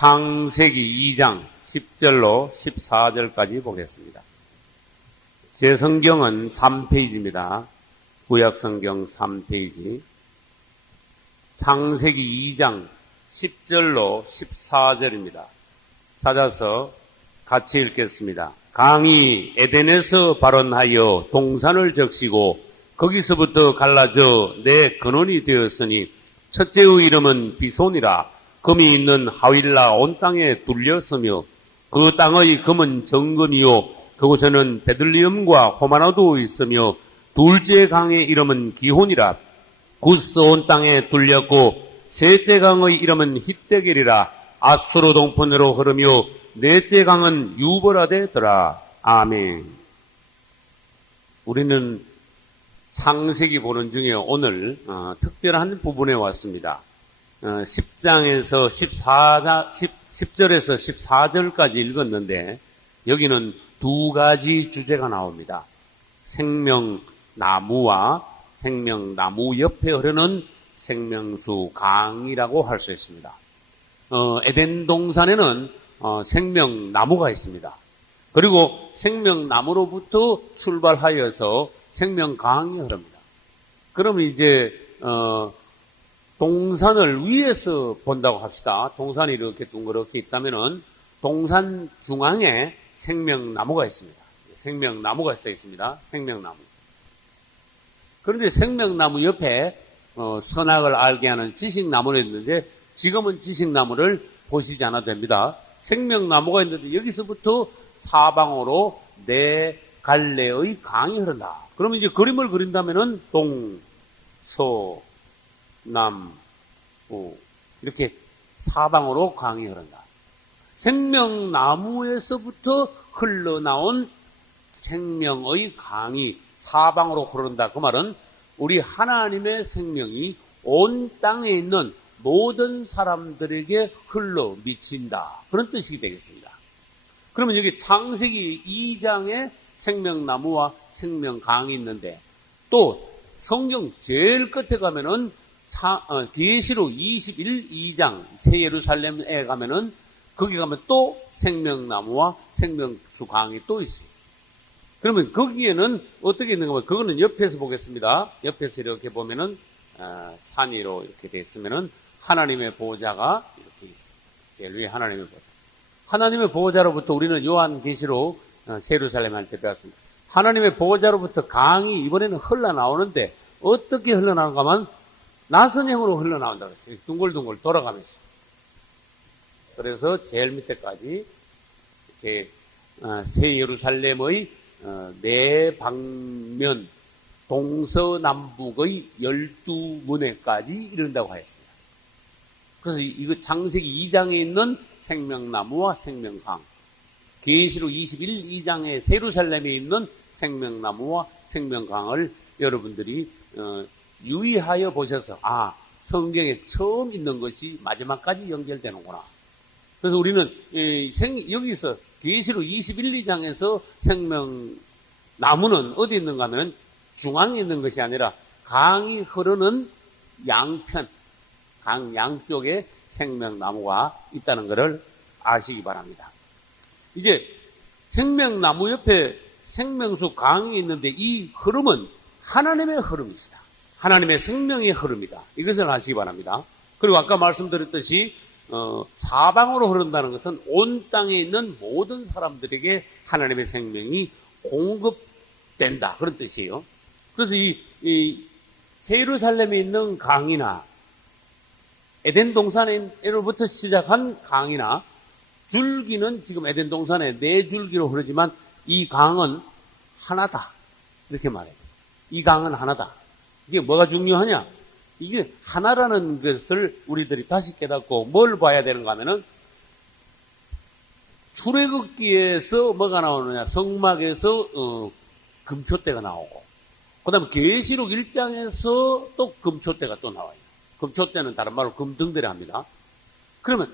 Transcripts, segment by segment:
창세기 2장 10절로 14절까지 보겠습니다. 제 성경은 3페이지입니다. 구약성경 3페이지. 창세기 2장 10절로 14절입니다. 찾아서 같이 읽겠습니다. 강이 에덴에서 발원하여 동산을 적시고 거기서부터 갈라져 내 근원이 되었으니 첫째의 이름은 비손이라. 금이 있는 하윌라 온 땅에 뚫렸으며 그 땅의 금은 정근이요 그곳에는 베들리엄과 호마노도 있으며 둘째 강의 이름은 기혼이라. 구스 온 땅에 뚫렸고 셋째 강의 이름은 히데겔이라. 아수르 동편으로 흐르며 넷째 강은 유브라데더라. 아멘. 우리는 창세기 보는 중에 오늘 특별한 부분에 왔습니다. 10장에서 10절에서 14절까지 읽었는데 여기는 두 가지 주제가 나옵니다. 생명나무와 생명나무 옆에 흐르는 생명수 강이라고 할 수 있습니다. 에덴 동산에는 생명나무가 있습니다. 그리고 생명나무로부터 출발하여서 생명강이 흐릅니다. 그러면 이제 동산을 위에서 본다고 합시다. 동산이 이렇게 둥그렇게 있다면은 동산 중앙에 생명나무가 있습니다. 생명나무가 써 있습니다. 생명나무. 그런데 생명나무 옆에 선악을 알게 하는 지식나무는 있는데 지금은 지식나무를 보시지 않아도 됩니다. 생명나무가 있는데 여기서부터 사방으로 네 갈래의 강이 흐른다. 그러면 이제 그림을 그린다면은 동, 서, 남, 우 이렇게 사방으로 강이 흐른다. 생명나무에서부터 흘러나온 생명의 강이 사방으로 흐른다. 그 말은 우리 하나님의 생명이 온 땅에 있는 모든 사람들에게 흘러 미친다. 그런 뜻이 되겠습니다. 그러면 여기 창세기 2장에 생명나무와 생명강이 있는데 또 성경 제일 끝에 가면은 계시록 2장 새 예루살렘에 가면은 거기 가면 또 생명나무와 생명수 강이 또 있어요. 그러면 거기에는 어떻게 있는가 하면 그거는 옆에서 보겠습니다. 옆에서 이렇게 보면은 산위로 이렇게 돼 있으면은 하나님의 보호자가 이렇게 있어요. 제일 위에 하나님의 보호자. 하나님의 보호자로부터 우리는 요한계시록 새 예루살렘 할 때 배웠습니다. 하나님의 보호자로부터 강이 이번에는 흘러나오는데 어떻게 흘러나오는가 하면 나선형으로 흘러나온다고 했어요. 둥글둥글 돌아가면서. 그래서 제일 밑에까지 이렇게 새 예루살렘의 네 방면 동서남북의 12문에까지 이른다고 하였습니다. 그래서 이거 창세기 2장에 있는 생명나무와 생명강, 계시록 2장에 새 예루살렘에 있는 생명나무와 생명강을 여러분들이 유의하여 보셔서 성경에 처음 있는 것이 마지막까지 연결되는구나. 그래서 우리는 여기서 계시록 2장에서 생명나무는 어디 있는가 하면 중앙에 있는 것이 아니라 강이 흐르는 양편, 강 양쪽에 생명나무가 있다는 것을 아시기 바랍니다. 이제 생명나무 옆에 생명수 강이 있는데 이 흐름은 하나님의 흐름이시다. 하나님의 생명의 흐름이다. 이것을 아시기 바랍니다. 그리고 아까 말씀드렸듯이 사방으로 흐른다는 것은 온 땅에 있는 모든 사람들에게 하나님의 생명이 공급된다. 그런 뜻이에요. 그래서 이 새 예루살렘에 있는 강이나 에덴 동산으로부터 시작한 강이나 줄기는 지금 에덴 동산에 네 줄기로 흐르지만 이 강은 하나다. 이렇게 말해요. 이 강은 하나다. 이게 뭐가 중요하냐? 이게 하나라는 것을 우리들이 다시 깨닫고 뭘 봐야 되는가 하면은 출애굽기에서 뭐가 나오느냐? 성막에서 금초대가 나오고 그 다음에 계시록 1장에서 또 금초대가 또 나와요. 금초대는 다른 말로 금등대라 합니다. 그러면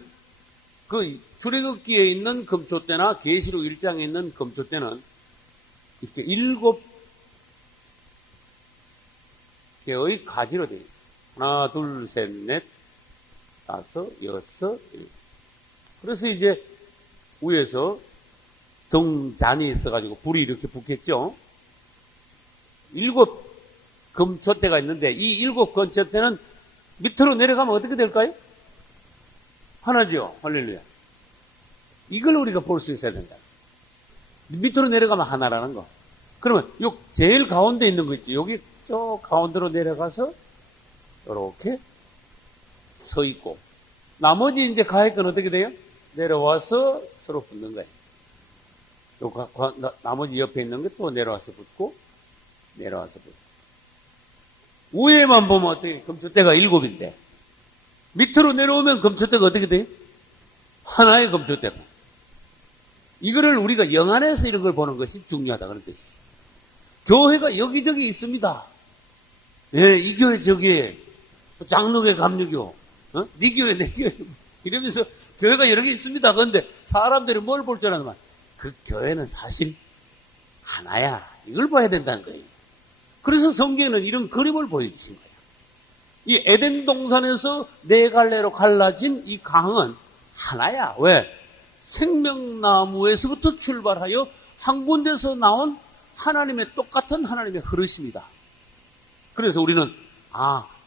그 출애굽기에 있는 금초대나 계시록 1장에 있는 금초대는 이렇게 7개의 가지로 되어 있어요. 하나, 둘, 셋, 넷, 다섯, 여섯, 일곱. 그래서 이제 위에서 등잔이 있어가지고 불이 이렇게 붙겠죠. 7 금초대가 있는데 이 7 금초대는 밑으로 내려가면 어떻게 될까요? 하나죠. 할렐루야. 이걸 우리가 볼 수 있어야 된다. 밑으로 내려가면 하나라는 거. 그러면 요 제일 가운데 있는 거 있죠. 여기 저 가운데로 내려가서 이렇게 서 있고 나머지 이제 가해권 어떻게 돼요? 내려와서 서로 붙는 거예요. 나머지 옆에 있는 게 또 내려와서 붙고 내려와서 붙고 위에만 보면 어떻게 금초대가 7인데 밑으로 내려오면 금초대가 어떻게 돼요? 하나의 금초대다. 이거를 우리가 영안에서 이런 걸 보는 것이 중요하다 그런 뜻이에요. 교회가 여기저기 있습니다. 예, 이 교회 저기에 장로교 감리교 네 교회 내 교회 이러면서 교회가 여러 개 있습니다. 그런데 사람들이 뭘 볼 줄 아는 말 그 교회는 사실 하나야. 이걸 봐야 된다는 거예요. 그래서 성경에는 이런 그림을 보여주신 거예요. 이 에덴 동산에서 네 갈래로 갈라진 이 강은 하나야. 왜? 생명나무에서부터 출발하여 한 군데서 나온 하나님의 똑같은 하나님의 흐르심이다. 그래서 우리는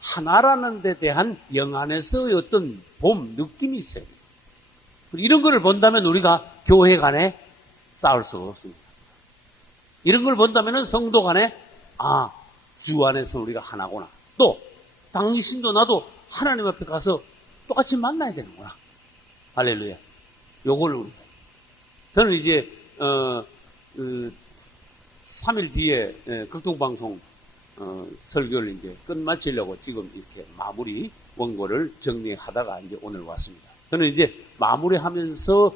하나라는 데 대한 영안에서의 어떤 봄 느낌이 있어요. 이런 거를 본다면 우리가 교회 간에 싸울 수가 없습니다. 이런 걸 본다면 성도 간에 주 안에서 우리가 하나구나. 또 당신도 나도 하나님 앞에 가서 똑같이 만나야 되는구나. 할렐루야. 요걸 우리가. 저는 이제 3일 뒤에 극동방송 설교를 이제 끝마치려고 지금 이렇게 마무리 원고를 정리하다가 이제 오늘 왔습니다. 저는 이제 마무리하면서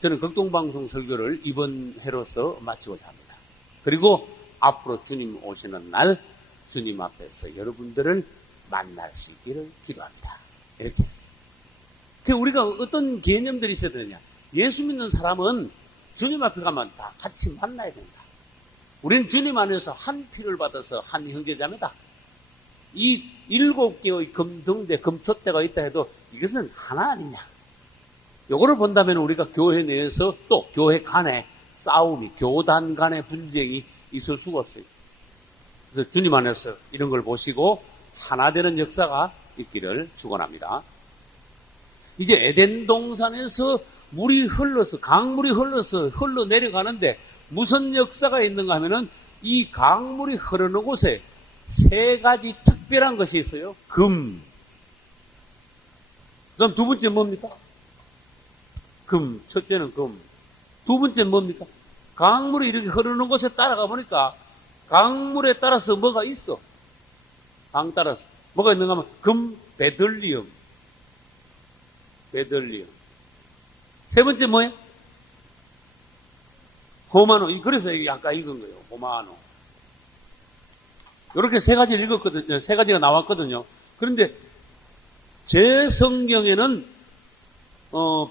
저는 극동방송 설교를 이번 해로서 마치고자 합니다. 그리고 앞으로 주님 오시는 날 주님 앞에서 여러분들을 만날 수 있기를 기도합니다. 이렇게 했어요. 그 우리가 어떤 개념들이 있어야 되느냐? 예수 믿는 사람은 주님 앞에 가면 다 같이 만나야 된다. 우리는 주님 안에서 한 피를 받아서 한 형제자매다. 이 7개의 금등대, 금초대가 있다 해도 이것은 하나 아니냐. 요거를 본다면 우리가 교회 내에서 또 교회 간에 싸움이, 교단 간의 분쟁이 있을 수가 없어요. 그래서 주님 안에서 이런 걸 보시고 하나 되는 역사가 있기를 축원합니다. 이제 에덴 동산에서 물이 흘러서, 강물이 흘러서 흘러내려가는데 무슨 역사가 있는가 하면은 이 강물이 흐르는 곳에 3가지 특별한 것이 있어요. 금. 그럼 두 번째 뭡니까? 금. 첫째는 금. 두 번째 뭡니까? 강물이 이렇게 흐르는 곳에 따라가 보니까 강물에 따라서 뭐가 있어. 강 따라서. 뭐가 있는가 하면 금, 베들리엄. 베들리엄. 세 번째 뭐예요? 호마노. 그래서 아까 읽은 거예요. 호마노. 이렇게 3가지를 읽었거든요. 3가지가 나왔거든요. 그런데 제 성경에는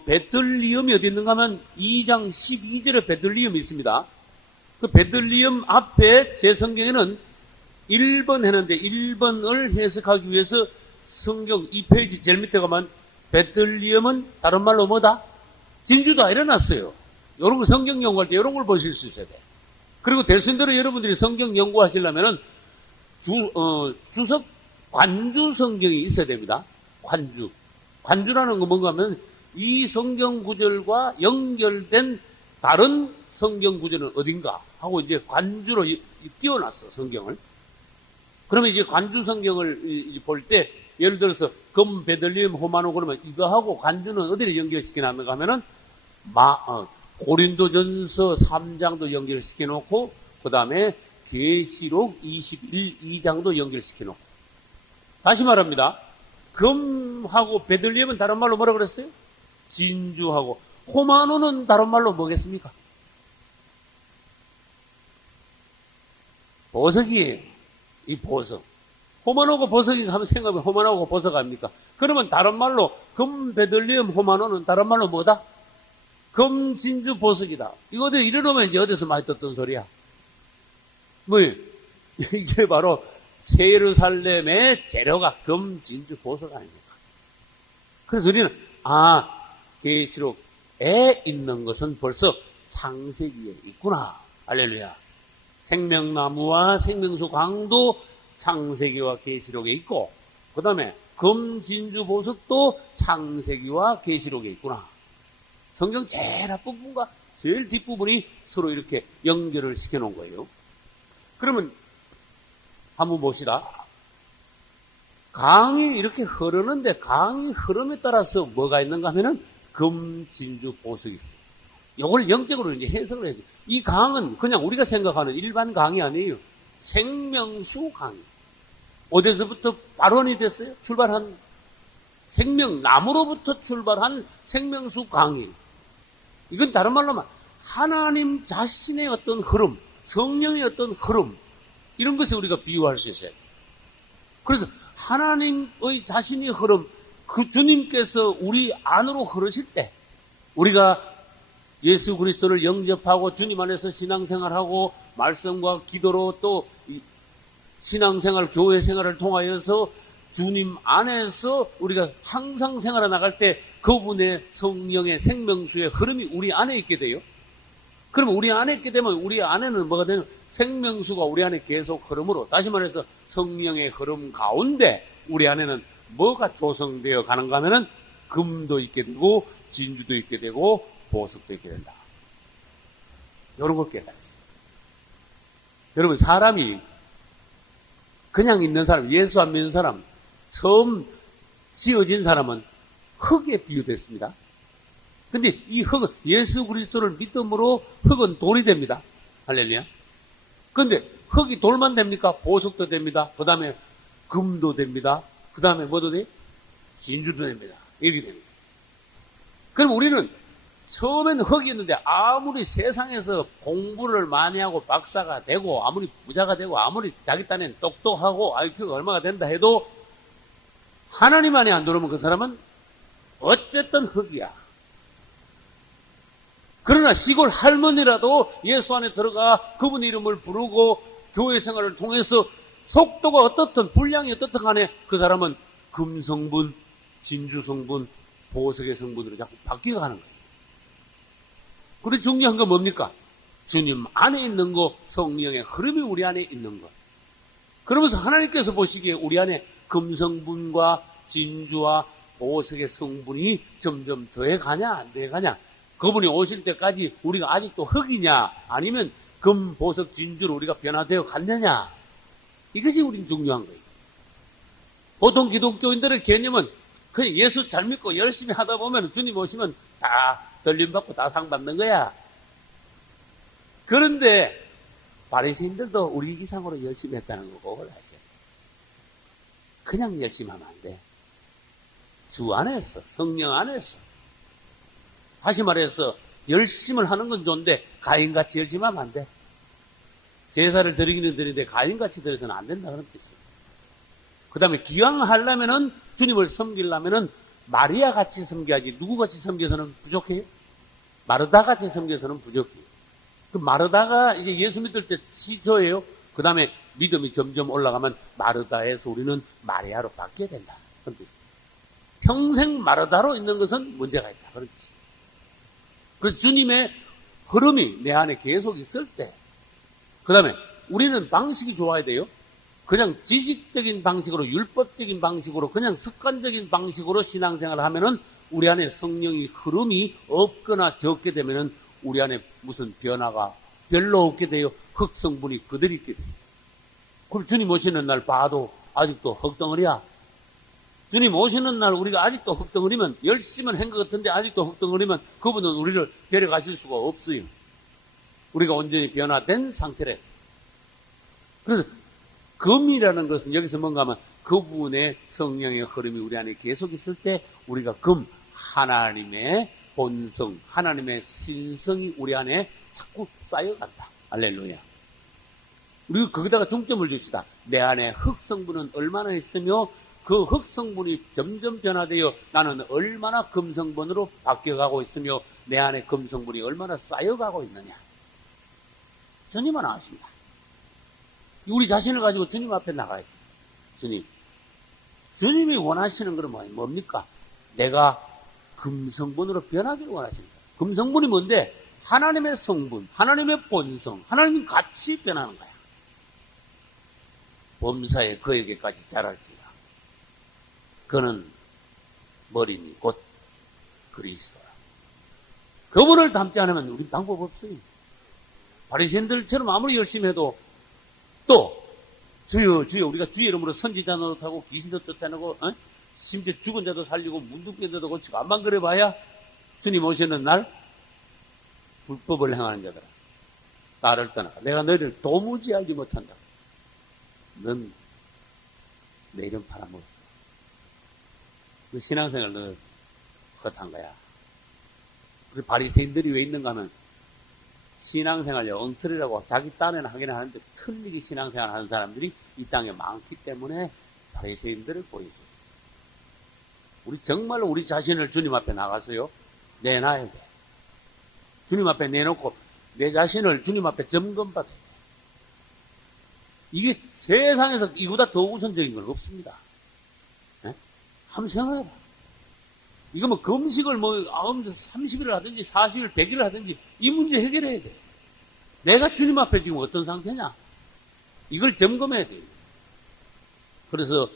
베들리엄이 어디 있는가 하면 2장 12절에 베들리엄이 있습니다. 그 베들리엄 앞에 제 성경에는 1번 해는데 1번을 해석하기 위해서 성경 2페이지 제일 밑에 가면 베들리엄은 다른 말로 뭐다? 진주다 일어났어요. 이런 걸 성경 연구할 때 이런 걸 보실 수 있어야 돼. 그리고 대신대로 여러분들이 성경 연구하시려면은 주석 관주 성경이 있어야 됩니다. 관주. 관주라는 건 뭔가 하면 이 성경 구절과 연결된 다른 성경 구절은 어딘가 하고 이제 관주로 띄워놨어, 성경을. 그러면 이제 관주 성경을 볼 때 예를 들어서 금, 베들리엄, 호마노 그러면 이거하고 관주는 어디를 연결시켜 놨는가 하면은 고린도전서 3장도 연결시켜 놓고 그 다음에 계시록 21장도 연결시켜 놓고. 다시 말합니다. 금하고 베들리엄은 다른 말로 뭐라 그랬어요? 진주하고. 호마노는 다른 말로 뭐겠습니까? 보석이에요. 이 보석. 호마노고 보석이 하면 생각하면 호마노고 보석 아닙니까? 그러면 다른 말로 금, 베들리엄, 호마노는 다른 말로 뭐다? 금, 진주, 보석이다. 이거 어디 이래놓으면 이제 어디서 많이 듣던 소리야? 뭐예요? 이게 바로 예루살렘의 재료가 금, 진주, 보석 아닙니까? 그래서 우리는 계시록에 있는 것은 벌써 창세기에 있구나. 할렐루야. 생명나무와 생명수 강도 창세기와 계시록에 있고, 그 다음에 금, 진주, 보석도 창세기와 계시록에 있구나. 성경 제일 앞부분과 제일 뒷부분이 서로 이렇게 연결을 시켜놓은 거예요. 그러면 한번 봅시다. 강이 이렇게 흐르는데 강이 흐름에 따라서 뭐가 있는가 하면은 금, 진주, 보석이 있어요. 이걸 영적으로 이제 해석을 해야 돼요. 이 강은 그냥 우리가 생각하는 일반 강이 아니에요. 생명수 강이. 어디서부터 발원이 됐어요? 출발한 생명나무로부터 출발한 생명수 강이. 이건 다른 말로 하면 하나님 자신의 어떤 흐름, 성령의 어떤 흐름, 이런 것을 우리가 비유할 수 있어요. 그래서 하나님의 자신의 흐름, 그 주님께서 우리 안으로 흐르실 때, 우리가 예수 그리스도를 영접하고 주님 안에서 신앙생활하고 말씀과 기도로 또 신앙생활, 교회생활을 통하여서 주님 안에서 우리가 항상 생활해 나갈 때 그분의 성령의 생명수의 흐름이 우리 안에 있게 돼요. 그러면 우리 안에 있게 되면 우리 안에는 뭐가 되는 생명수가 우리 안에 계속 흐름으로, 다시 말해서 성령의 흐름 가운데 우리 안에는 뭐가 조성되어 가는가 하면은 금도 있게 되고 진주도 있게 되고 보석도 있게 된다. 이런 걸 깨달으세요. 여러분, 사람이 그냥 있는 사람, 예수 안 믿는 사람, 처음 지어진 사람은 흙에 비유됐습니다. 근데 이 흙은 예수 그리스도를 믿음으로 흙은 돌이 됩니다. 할렐루야. 근데 흙이 돌만 됩니까? 보석도 됩니다. 그 다음에 금도 됩니다. 그 다음에 뭐도 돼? 진주도 됩니다. 이렇게 됩니다. 그럼 우리는 처음에는 흙이었는데 아무리 세상에서 공부를 많이 하고 박사가 되고 아무리 부자가 되고 아무리 자기 딴엔 똑똑하고 IQ가 얼마가 된다 해도 하나님 안에 안 들어오면 그 사람은 어쨌든 흙이야. 그러나 시골 할머니라도 예수 안에 들어가 그분 이름을 부르고 교회 생활을 통해서 속도가 어떻든 분량이 어떻든 간에 그 사람은 금성분, 진주성분, 보석의 성분으로 자꾸 바뀌어가는 거예요. 그리고 중요한 건 뭡니까? 주님 안에 있는 거, 성령의 흐름이 우리 안에 있는 것. 그러면서 하나님께서 보시기에 우리 안에 금성분과 진주와 보석의 성분이 점점 더해가냐 안 더해가냐, 그분이 오실 때까지 우리가 아직도 흙이냐 아니면 금, 보석, 진주로 우리가 변화되어 갔느냐, 이것이 우린 중요한 거예요. 보통 기독교인들의 개념은 그냥 예수 잘 믿고 열심히 하다 보면 주님 오시면 다 들림받고 다 상 받는 거야. 그런데 바리새인들도 우리 이상으로 열심히 했다는 거 그걸 아셔야 돼. 그냥 열심히 하면 안 돼. 주 안에서, 성령 안에서. 다시 말해서 열심을 하는 건 좋은데 가인같이 열심히 하면 안 돼. 제사를 드리기는 드리는데 가인같이 드려서는 안 된다 그런 뜻이에요. 그 다음에 기왕 하려면은 주님을 섬기려면은 마리아 같이 섬겨야지. 누구 같이 섬겨서는 부족해요? 마르다 같이 섬겨서는 부족해요. 그 마르다가 이제 예수 믿을 때 시조예요. 그 다음에 믿음이 점점 올라가면 마르다에서 우리는 마리아로 바뀌어야 된다. 평생 마르다로 있는 것은 문제가 있다. 그런 뜻이에요. 그래서 주님의 흐름이 내 안에 계속 있을 때, 그 다음에 우리는 방식이 좋아야 돼요. 그냥 지식적인 방식으로, 율법적인 방식으로, 그냥 습관적인 방식으로 신앙생활을 하면은 우리 안에 성령의 흐름이 없거나 적게 되면은 우리 안에 무슨 변화가 별로 없게 돼요. 흙성분이 그대로 있게 돼요. 그럼 주님 오시는 날 봐도 아직도 흙덩어리야. 주님 오시는 날 우리가 아직도 흙덩어리면, 열심히 한 것 같은데 아직도 흙덩어리면 그분은 우리를 데려가실 수가 없어요. 우리가 온전히 변화된 상태래. 그래서 금이라는 것은 여기서 뭔가 하면 그분의 성령의 흐름이 우리 안에 계속 있을 때 우리가 금, 하나님의 본성, 하나님의 신성이 우리 안에 자꾸 쌓여간다. 할렐루야. 우리가 거기다가 중점을 줍시다. 내 안에 흙성분은 얼마나 있으며 그 흙성분이 점점 변화되어 나는 얼마나 금성분으로 바뀌어가고 있으며 내 안에 금성분이 얼마나 쌓여가고 있느냐. 주님은 아십니다. 우리 자신을 가지고 주님 앞에 나가야 돼. 주님이 원하시는 건 뭡니까? 내가 금성분으로 변하기를 원하십니다. 금성분이 뭔데? 하나님의 성분, 하나님의 본성, 하나님의 같이 변하는 거야. 범사에 그에게까지 자랄지라. 그는 머리니 곧 그리스도라. 그분을 닮지 않으면 우리 방법 없어요. 바리새인들처럼 아무리 열심히 해도 또 주여 주여 우리가 주의 이름으로 선지자 노릇하고 귀신도 쫓아내고 심지어 죽은 자도 살리고 문둥병자도 고치고 암만 그래봐야 주님 오시는 날 불법을 행하는 자들아 나를 떠나가. 내가 너희를 도무지 알지 못한다. 넌 내 이름 팔아먹었어. 그 신앙생활 너 헛한 거야. 우리 바리새인들이 왜 있는가 하면 신앙생활 엉터리라고 자기 딴에는 하긴 하는데 틀리게 신앙생활 하는 사람들이 이 땅에 많기 때문에 바리새인들을 보여줬어. 우리 정말로 우리 자신을 주님 앞에 나가서요 내놔야 돼. 주님 앞에 내놓고 내 자신을 주님 앞에 점검받아야 돼. 이게 세상에서 이보다 더 우선적인 건 없습니다. 네? 한번 생각해봐. 이거 뭐 금식을 뭐 30일을 하든지 40일, 100일을 하든지 이 문제 해결해야 돼. 내가 주님 앞에 지금 어떤 상태냐? 이걸 점검해야 돼요. 그래서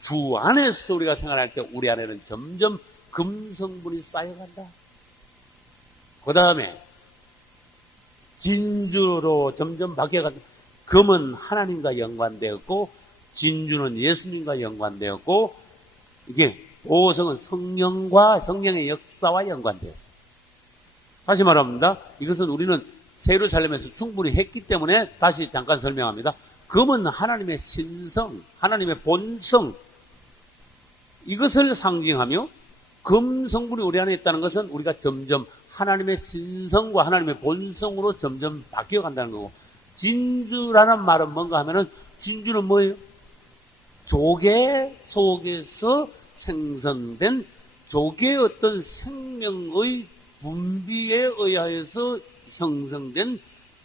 주 안에서 우리가 생활할 때 우리 안에는 점점 금성분이 쌓여간다. 그 다음에 진주로 점점 바뀌어간다. 금은 하나님과 연관되었고 진주는 예수님과 연관되었고 이게 보석은 성령과 성령의 역사와 연관되었어요. 다시 말합니다. 이것은 우리는 예루살렘에서 충분히 했기 때문에 다시 잠깐 설명합니다. 금은 하나님의 신성, 하나님의 본성 이것을 상징하며 금 성분이 우리 안에 있다는 것은 우리가 점점 하나님의 신성과 하나님의 본성으로 점점 바뀌어간다는 거고 진주라는 말은 뭔가 하면은 진주는 뭐예요? 조개 속에서 생성된 조개의 어떤 생명의 분비에 의하여서 형성된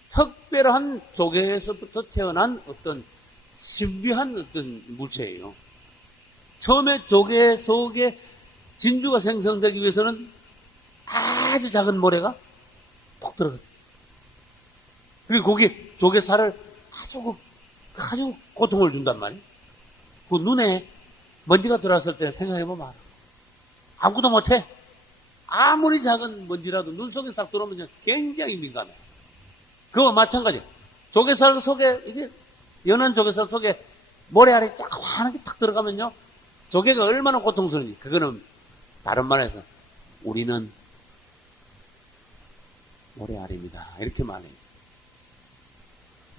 특별한 조개에서부터 태어난 어떤 신비한 어떤 물체예요. 처음에 조개 속에 진주가 생성되기 위해서는 아주 작은 모래가 톡 들어가요. 그리고 거기 조개살을 아주 고통을 준단 말이에요. 그 눈에 먼지가 들어왔을 때 생각해보면 아무것도 못해. 아무리 작은 먼지라도 눈 속에 싹 들어오면 굉장히 민감해. 그거 마찬가지. 조개살 속에, 이게 연한 조개살 속에 모래알이 쫙 환하게 탁 들어가면요. 조개가 얼마나 고통스러운지. 그거는 다른 말해서 우리는 모래알입니다. 이렇게 말해요.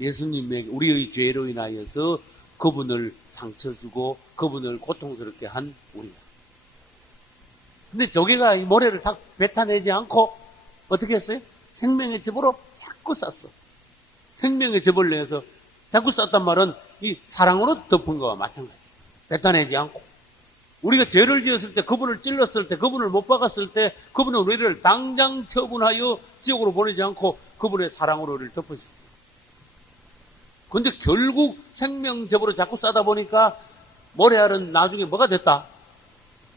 예수님에게 우리의 죄로 인하여서 그분을 상처 주고 그분을 고통스럽게 한 우리가. 근데 조개가 이 모래를 다 뱉어내지 않고 어떻게 했어요? 생명의 즙으로 자꾸 쌌어. 생명의 즙을 내서 자꾸 쌌단 말은 이 사랑으로 덮은 거와 마찬가지. 뱉어내지 않고. 우리가 죄를 지었을 때, 그분을 찔렀을 때, 그분을 못 박았을 때, 그분은 우리를 당장 처분하여 지옥으로 보내지 않고 그분의 사랑으로 우리를 덮으셨어요. 근데 결국 생명적으로 자꾸 싸다 보니까 모래알은 나중에 뭐가 됐다?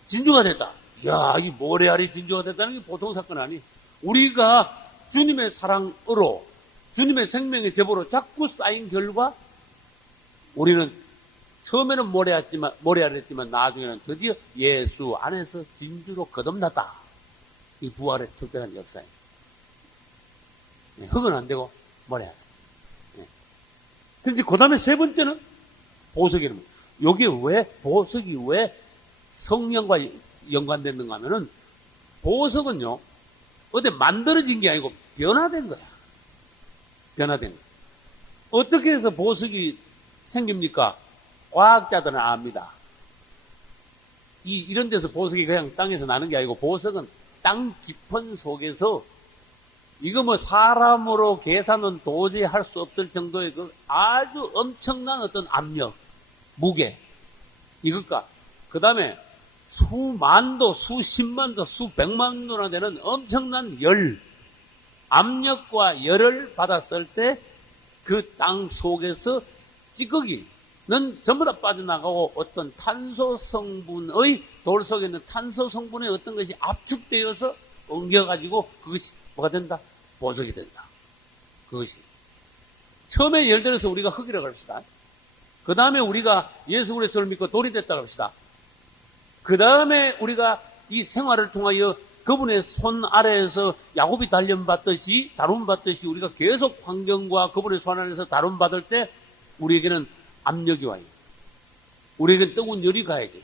진주가 됐다. 이야, 이 모래알이 진주가 됐다는 게 보통 사건 아니. 우리가 주님의 사랑으로, 주님의 생명의 제보로 자꾸 쌓인 결과 우리는 처음에는 모래알이었지만 나중에는 드디어 예수 안에서 진주로 거듭났다. 이 부활의 특별한 역사입니다. 네, 흙은 안 되고 모래알. 네. 그런데 그 다음에 세 번째는 보석이랍니다. 여기 왜 보석이 왜 성령과 연관됐는가 하면은 보석은요 어디 만들어진 게 아니고 변화된 거야. 변화된 거야. 어떻게 해서 보석이 생깁니까? 과학자들은 압니다. 이런 데서 보석이 그냥 땅에서 나는 게 아니고 보석은 땅 깊은 속에서 이거 뭐 사람으로 계산은 도저히 할 수 없을 정도의 그 아주 엄청난 어떤 압력, 무게, 이것과 그 다음에 수만도, 수십만도, 수백만도나 되는 엄청난 열, 압력과 열을 받았을 때 그 땅 속에서 찌꺼기는 전부 다 빠져나가고 어떤 탄소 성분의 돌 속에 있는 탄소 성분의 어떤 것이 압축되어서 엉겨가지고 그것이 뭐가 된다? 보석이 된다. 그것이. 처음에 예를 들어서 우리가 흙이라고 합시다. 그 다음에 우리가 예수 그리스도를 믿고 돌이 됐다고 합시다. 그 다음에 우리가 이 생활을 통하여 그분의 손 아래에서 야곱이 다룸받듯이 우리가 계속 환경과 그분의 손 아래에서 다룸받을 때 우리에게는 압력이 와요. 우리에게는 뜨거운 열이 가야지.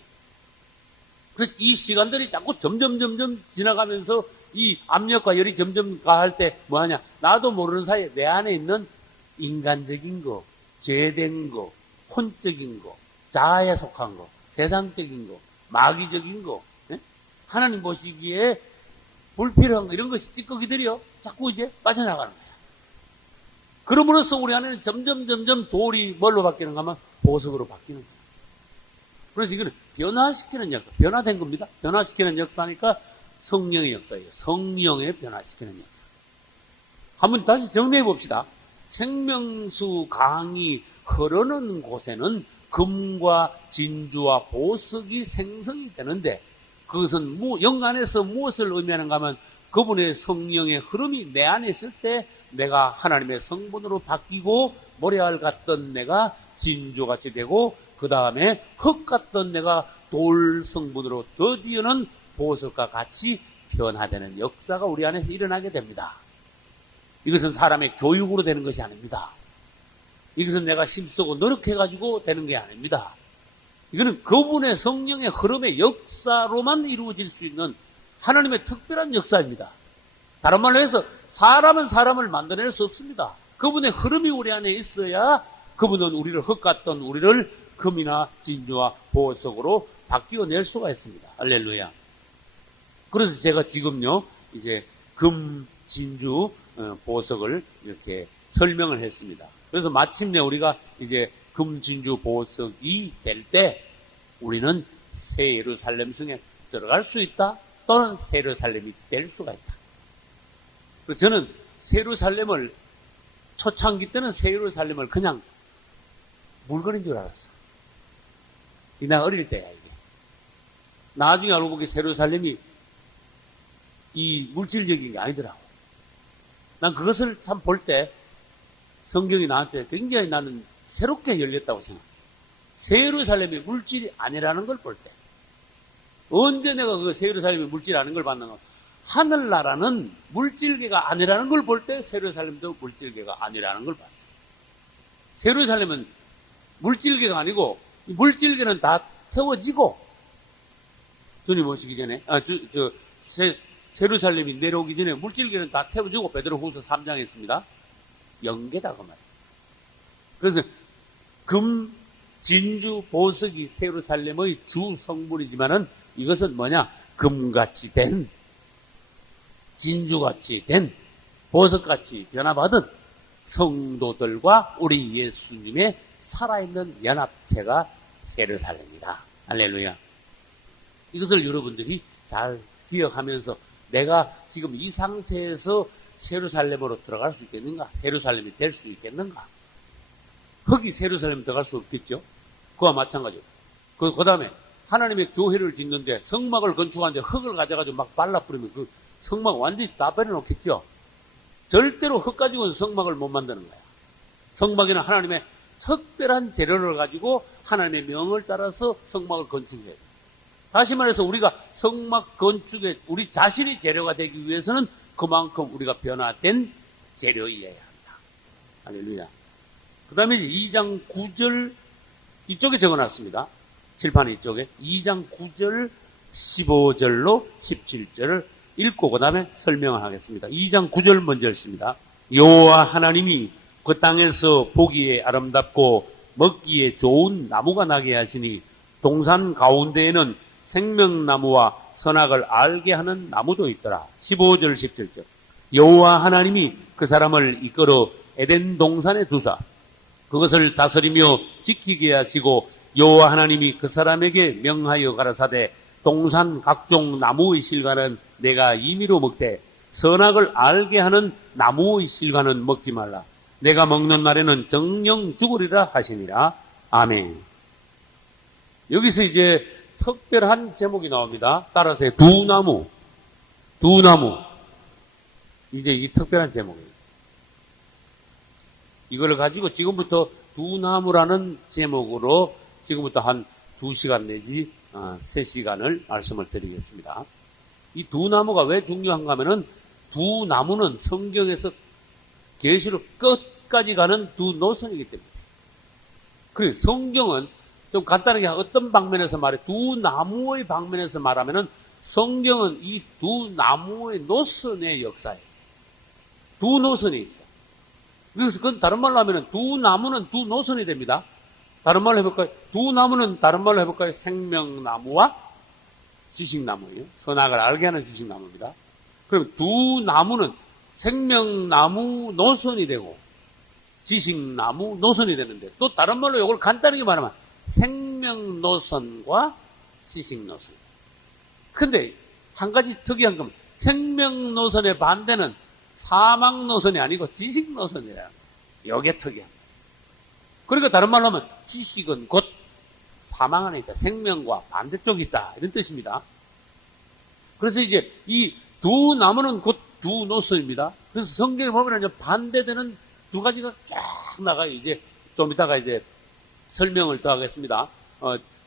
그래서 이 시간들이 자꾸 점점 지나가면서 이 압력과 열이 점점 가할 때 뭐하냐? 나도 모르는 사이에 내 안에 있는 인간적인 거, 죄된 거, 혼적인 거, 자아에 속한 거, 세상적인 거, 마귀적인 거, 하나님 보시기에 불필요한 거, 이런 것이 찌꺼기들이요. 자꾸 이제 빠져나가는 거야. 그럼으로써 우리 안에는 점점 돌이 뭘로 바뀌는가 하면 보석으로 바뀌는 거야. 그래서 이거는 변화시키는 역사, 변화된 겁니다. 변화시키는 역사니까 성령의 역사예요. 성령의 변화시키는 역사. 한번 다시 정리해 봅시다. 생명수 강이 흐르는 곳에는 금과 진주와 보석이 생성이 되는데 그것은 영안에서 무엇을 의미하는가 하면 그분의 성령의 흐름이 내 안에 있을 때 내가 하나님의 성분으로 바뀌고 모래알 같던 내가 진주같이 되고 그 다음에 흙 같던 내가 돌 성분으로 드디어는 보석과 같이 변화되는 역사가 우리 안에서 일어나게 됩니다. 이것은 사람의 교육으로 되는 것이 아닙니다. 이것은 내가 힘쓰고 노력해가지고 되는 게 아닙니다. 이거는 그분의 성령의 흐름의 역사로만 이루어질 수 있는 하나님의 특별한 역사입니다. 다른 말로 해서 사람은 사람을 만들어낼 수 없습니다. 그분의 흐름이 우리 안에 있어야 그분은 우리를 흙 같던 우리를 금이나 진주와 보석으로 바뀌어낼 수가 있습니다. 할렐루야. 그래서 제가 지금요 이제 금, 진주, 보석을 이렇게 설명을 했습니다. 그래서 마침내 우리가 이제 금, 진주, 보석이 될 때 우리는 새 예루살렘 성에 들어갈 수 있다 또는 새 예루살렘이 될 수가 있다. 그래서 저는 새 예루살렘을 초창기 때는 새 예루살렘을 그냥 물건인 줄 알았어. 나 어릴 때야 이게. 나중에 알고 보기 새 예루살렘이 이 물질적인 게 아니더라고. 난 그것을 참 볼 때 성경이 나한테 굉장히 나는 새롭게 열렸다고 생각해. 새 예루살렘이 물질이 아니라는 걸 볼 때. 언제 내가 그 새 예루살렘이 물질이 아닌 걸 봤는가? 하늘나라는 물질계가 아니라는 걸 볼 때 새 예루살렘도 물질계가 아니라는 걸 봤어. 새 예루살렘은 물질계가 아니고 물질계는 다 태워지고 주님 오시기 전에 새 예루살렘이 내려오기 전에 물질계는 다 태워지고 베드로후서 3장에 있습니다. 영계다 그 말이에요. 그래서 금, 진주, 보석이 새 예루살렘의 주 성분이지만은 이것은 뭐냐? 금같이 된, 진주같이 된, 보석같이 변화받은 성도들과 우리 예수님의 살아있는 연합체가 새 예루살렘이다. 할렐루야. 이것을 여러분들이 잘 기억하면서 내가 지금 이 상태에서 새 예루살렘으로 들어갈 수 있겠는가? 새 예루살렘이 될 수 있겠는가? 흙이 새 예루살렘 들어갈 수 없겠죠? 그와 마찬가지로. 그 다음에 하나님의 교회를 짓는데 성막을 건축하는데 흙을 가져가지고 막 발라뿌리면 그 성막 완전히 다 버려놓겠죠? 절대로 흙 가지고는 성막을 못 만드는 거야. 성막에는 하나님의 특별한 재료를 가지고 하나님의 명을 따라서 성막을 건축해야 돼. 다시 말해서 우리가 성막 건축에 우리 자신이 재료가 되기 위해서는 그만큼 우리가 변화된 재료이어야 한다. 할렐루야. 그 다음에 이제 2장 9절 이쪽에 적어놨습니다. 칠판 이쪽에 2장 9절 15절로 17절을 읽고 그 다음에 설명을 하겠습니다. 2장 9절 먼저 읽습니다. 여호와 하나님이 그 땅에서 보기에 아름답고 먹기에 좋은 나무가 나게 하시니 동산 가운데에는 생명나무와 선악을 알게 하는 나무도 있더라. 15절 17절 여호와 하나님이 그 사람을 이끌어 에덴 동산에 두사 그것을 다스리며 지키게 하시고 여호와 하나님이 그 사람에게 명하여 가라사대 동산 각종 나무의 실과는 내가 임의로 먹되 선악을 알게 하는 나무의 실과는 먹지 말라. 내가 먹는 날에는 정령 죽으리라 하시니라. 아멘. 여기서 이제 특별한 제목이 나옵니다. 따라서 두나무. 두나무. 이제 이게 특별한 제목이에요. 이걸 가지고 지금부터 두나무라는 제목으로 지금부터 한 2시간 내지 3시간을 말씀을 드리겠습니다. 이 두나무가 왜 중요한가 하면은 두나무는 성경에서 계시록 끝까지 가는 두 노선이기 때문에. 그래서 성경은 좀 간단하게 어떤 방면에서 말해, 두 나무의 방면에서 말하면은 성경은 이 두 나무의 노선의 역사예요. 두 노선이 있어. 그래서 그건 다른 말로 하면은 두 나무는 두 노선이 됩니다. 다른 말로 해볼까요? 두 나무는 다른 말로 해볼까요? 생명나무와 지식나무예요. 선악을 알게 하는 지식나무입니다. 그럼 두 나무는 생명나무 노선이 되고 지식나무 노선이 되는데, 또 다른 말로 이걸 간단하게 말하면 생명노선과 지식노선. 근데 한 가지 특이한 건 생명노선의 반대는 사망노선이 아니고 지식노선이라는 거예요. 이게 특이합니다. 그러니까 다른 말로 하면 지식은 곧 사망 안에 있다. 생명과 반대쪽에 있다. 이런 뜻입니다. 그래서 이제 이 두 나무는 곧 두 노선입니다. 그래서 성경을 보면 이제 반대되는 두 가지가 쫙 나가요. 이제 좀 이따가 이제 설명을 더 하겠습니다.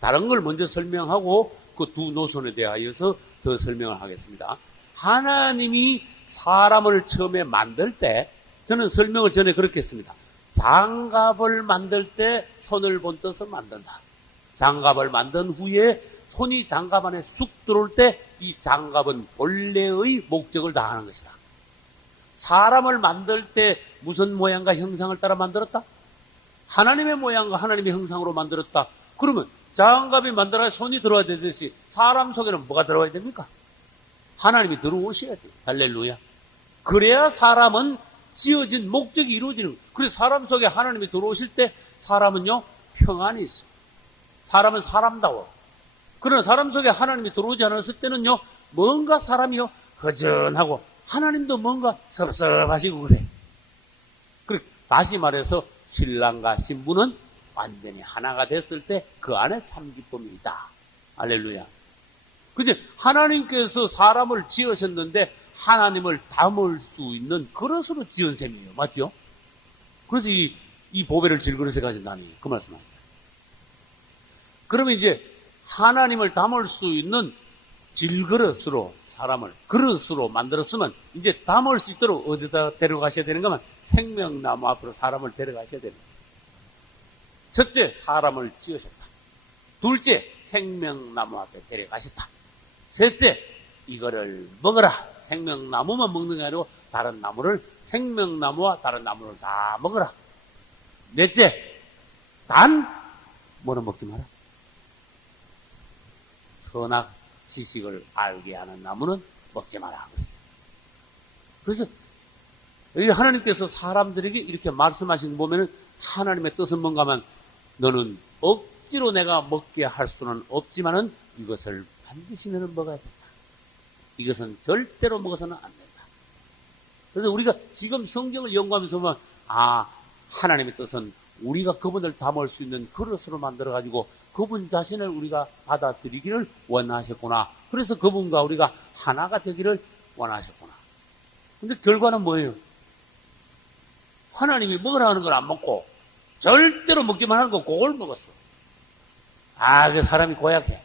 다른 걸 먼저 설명하고 그 두 노선에 대하여서 더 설명을 하겠습니다. 하나님이 사람을 처음에 만들 때, 저는 설명을 전에 그렇게 했습니다. 장갑을 만들 때 손을 본떠서 만든다. 장갑을 만든 후에 손이 장갑 안에 쑥 들어올 때 이 장갑은 본래의 목적을 다하는 것이다. 사람을 만들 때 무슨 모양과 형상을 따라 만들었다? 하나님의 모양과 하나님의 형상으로 만들었다. 그러면 장갑이 만들어야 손이 들어와야 되듯이 사람 속에는 뭐가 들어와야 됩니까? 하나님이 들어오셔야 돼요. 할렐루야. 그래야 사람은 지어진 목적이 이루어지는 거예요. 그래서 사람 속에 하나님이 들어오실 때 사람은요, 평안이 있어요. 사람은 사람다워. 그러나 사람 속에 하나님이 들어오지 않았을 때는요, 뭔가 사람이요, 허전하고 하나님도 뭔가 섭섭하시고 그래. 그리고 다시 말해서 신랑과 신부는 완전히 하나가 됐을 때 그 안에 참 기쁨이 있다. 할렐루야. 근데 하나님께서 사람을 지으셨는데 하나님을 담을 수 있는 그릇으로 지은 셈이에요. 맞죠? 그래서 이 보배를 질그릇에 가진다니 그 말씀하세요. 그러면 이제 하나님을 담을 수 있는 질그릇으로 사람을 그릇으로 만들었으면 이제 담을 수 있도록 어디다 데려가셔야 되는가 하면 생명나무 앞으로 사람을 데려가셔야 됩니다. 첫째, 사람을 지으셨다. 둘째, 생명나무 앞에 데려가셨다. 셋째, 이거를 먹어라. 생명나무만 먹는 게 아니고 다른 나무를, 생명나무와 다른 나무를 다 먹어라. 넷째, 단 뭐는 먹지 마라. 선악 지식을 알게 하는 나무는 먹지 마라. 그래서 하나님께서 사람들에게 이렇게 말씀하신 거 보면은 하나님의 뜻은 뭔가 하면 너는 억지로 내가 먹게 할 수는 없지만은 이것을 반드시 너는 먹어야 된다. 이것은 절대로 먹어서는 안 된다. 그래서 우리가 지금 성경을 연구하면서 보면 하나님의 뜻은 우리가 그분을 담을 수 있는 그릇으로 만들어가지고 그분 자신을 우리가 받아들이기를 원하셨구나. 그래서 그분과 우리가 하나가 되기를 원하셨구나. 근데 결과는 뭐예요? 하나님이 먹으라 하는 걸 안 먹고 절대로 먹지만 하는 거 그걸 먹었어. 그 사람이 고약해.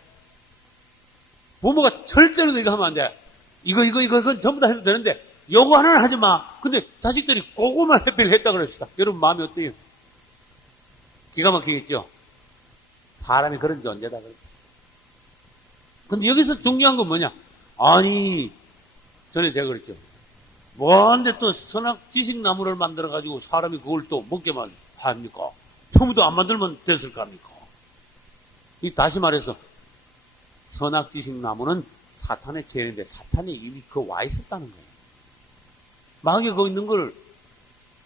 부모가 절대로 이거 하면 안 돼. 이건 전부 다 해도 되는데 요거 하나는 하지 마. 근데 자식들이 그거만 해필 했다 그럽시다. 여러분 마음이 어때요? 기가 막히겠죠? 사람이 그런 존재다 그랬어요. 근데 여기서 중요한 건 뭐냐? 전에 제가 그랬죠. 뭔데 또 선악 지식나무를 만들어가지고 사람이 그걸 또 먹게만 합니까? 처음부터 안 만들면 됐을 거 아닙니까? 다시 말해서 선악 지식나무는 사탄의 죄인데 사탄이 이미 와 있었다는 거예요. 마귀가 거기 있는 걸,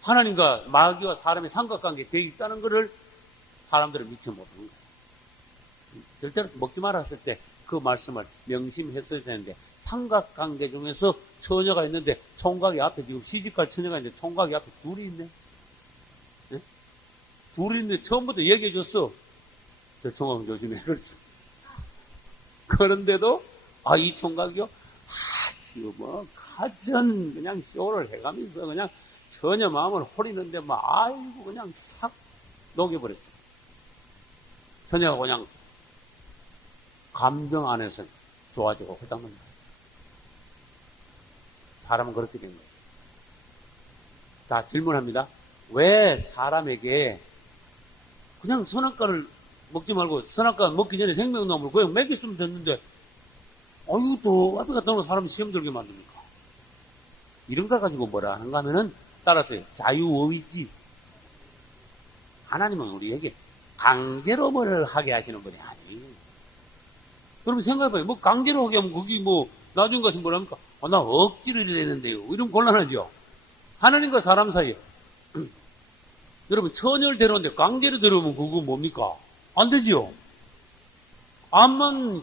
하나님과 마귀와 사람의 삼각관계에 되어 있다는 것을 사람들은 미처 모르는 거예요. 절대로 먹지 마라 했을 때 그 말씀을 명심했어야 되는데, 삼각관계 중에서 처녀가 있는데 총각이 앞에, 지금 시집갈 처녀가 있는데 총각이 앞에 둘이 있네. 네? 둘이 있는데 처음부터 얘기해 줬어. 저 총각 조심해. 그렇죠. 그런데도, 이 총각이요? 가전, 그냥 쇼를 해가면서 그냥 전혀 마음을 호리는데, 아이고, 그냥 싹 녹여버렸어요. 처녀가 그냥 감정 안에서 좋아지고 그다음은 사람은 그렇게 된 거예요. 자, 질문합니다. 왜 사람에게 그냥 선악과를 먹지 말고 선악과 먹기 전에 생명나무를 그냥 먹였으면 됐는데 또 앞에 갔다 오면 사람 시험 들게 만듭니까? 이런 걸 가지고 뭐라 하는가 하면은 따라서 자유의지. 하나님은 우리에게 강제로 뭘 하게 하시는 분이 아니에요. 그러면 생각해봐요. 강제로 하게 하면 거기 나중 가서 뭐랍니까? 나 억지로 이래야 되는데요. 이러면 곤란하죠. 하나님과 사람 사이에. 여러분, 처녀를 데려오는데 강제로 데려오면 그거 뭡니까? 안 되지요. 암만,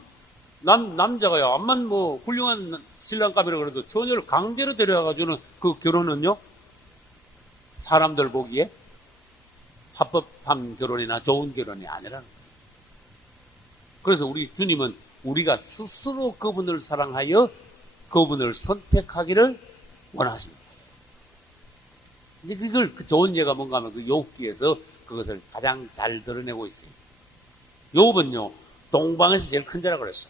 남자가요. 암만 훌륭한 신랑감이라 그래도 처녀를 강제로 데려와가지고는 그 결혼은요? 사람들 보기에 합법한 결혼이나 좋은 결혼이 아니라는 거예요. 그래서 우리 주님은 우리가 스스로 그분을 사랑하여 그분을 선택하기를 원하십니다. 이제 그걸 좋은 예가 뭔가 하면 그 욥기에서 그것을 가장 잘 드러내고 있습니다. 욥은요, 동방에서 제일 큰 자라고 그랬어.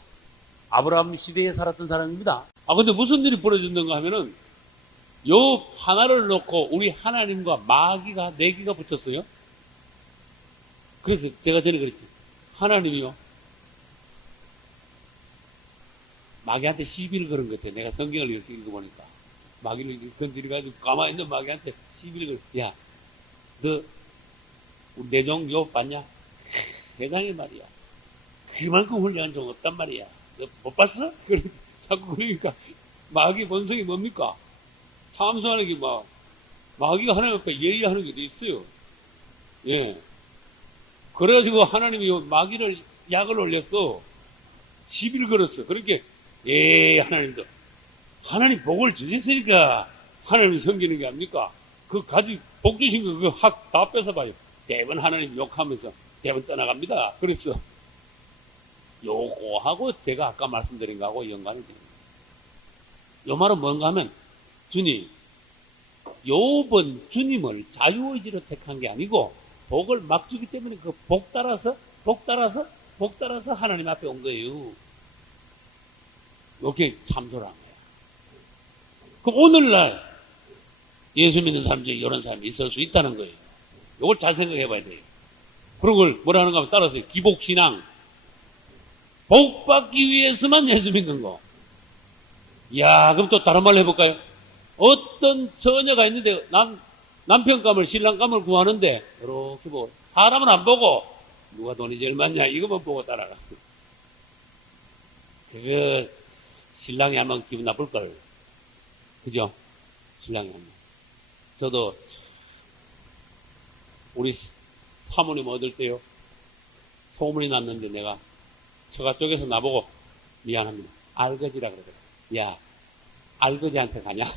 아브라함 시대에 살았던 사람입니다. 근데 무슨 일이 벌어졌는가 하면은 욥 하나를 놓고 우리 하나님과 마귀가 4개가 붙었어요. 그래서 제가 전에 그랬지. 하나님이요. 마귀한테 시비를 걸은 것 같아. 내가 성경을 이렇게 읽어보니까. 마귀를 건드려가지고 가만히 있는 마귀한테 시비를 걸어. 야, 너 내 종 욥 봤냐? 세상에 말이야. 그만큼 훌륭한 종 없단 말이야. 너 못 봤어? 자꾸 그러니까 마귀 본성이 뭡니까? 참소하는 게 마귀가 하나님 앞에 예의하는 게 있어요. 예. 그래가지고 하나님이 마귀를 약을 올렸어. 시비를 걸었어. 그렇게, 하나님도. 하나님 복을 주셨으니까 하나님이 섬기는 게 아닙니까? 복 주신 거 그거 다 뺏어봐요. 대번 하나님 욕하면서 대번 떠나갑니다. 그랬어. 요거하고 제가 아까 말씀드린 거하고 연관이 됩니다. 요 말은 뭔가 하면, 주님, 욥은 주님을 자유의지로 택한 게 아니고, 복을 막 주기 때문에 그 복 따라서 하나님 앞에 온 거예요. 이렇게 참소를 한 거예요. 그럼 오늘날 예수 믿는 사람 중에 이런 사람이 있을 수 있다는 거예요. 이걸 잘 생각해 봐야 돼요. 그런 걸 뭐라 하는가 하면 따라서 기복신앙. 복 받기 위해서만 예수 믿는 거. 그럼 또 다른 말로 해볼까요? 어떤 처녀가 있는데 남편감을 신랑감을 구하는데 이렇게 보고 사람은 안 보고 누가 돈이 제일 많냐 이것만 보고 따라가. 그거 신랑이 하면 기분 나쁠걸. 그죠? 신랑이 하면. 저도 우리 사모님 얻을 때요 소문이 났는데 내가 처가 쪽에서 나보고 미안합니다. 알거지라 그러더라고요. 야, 알거지한테 가냐?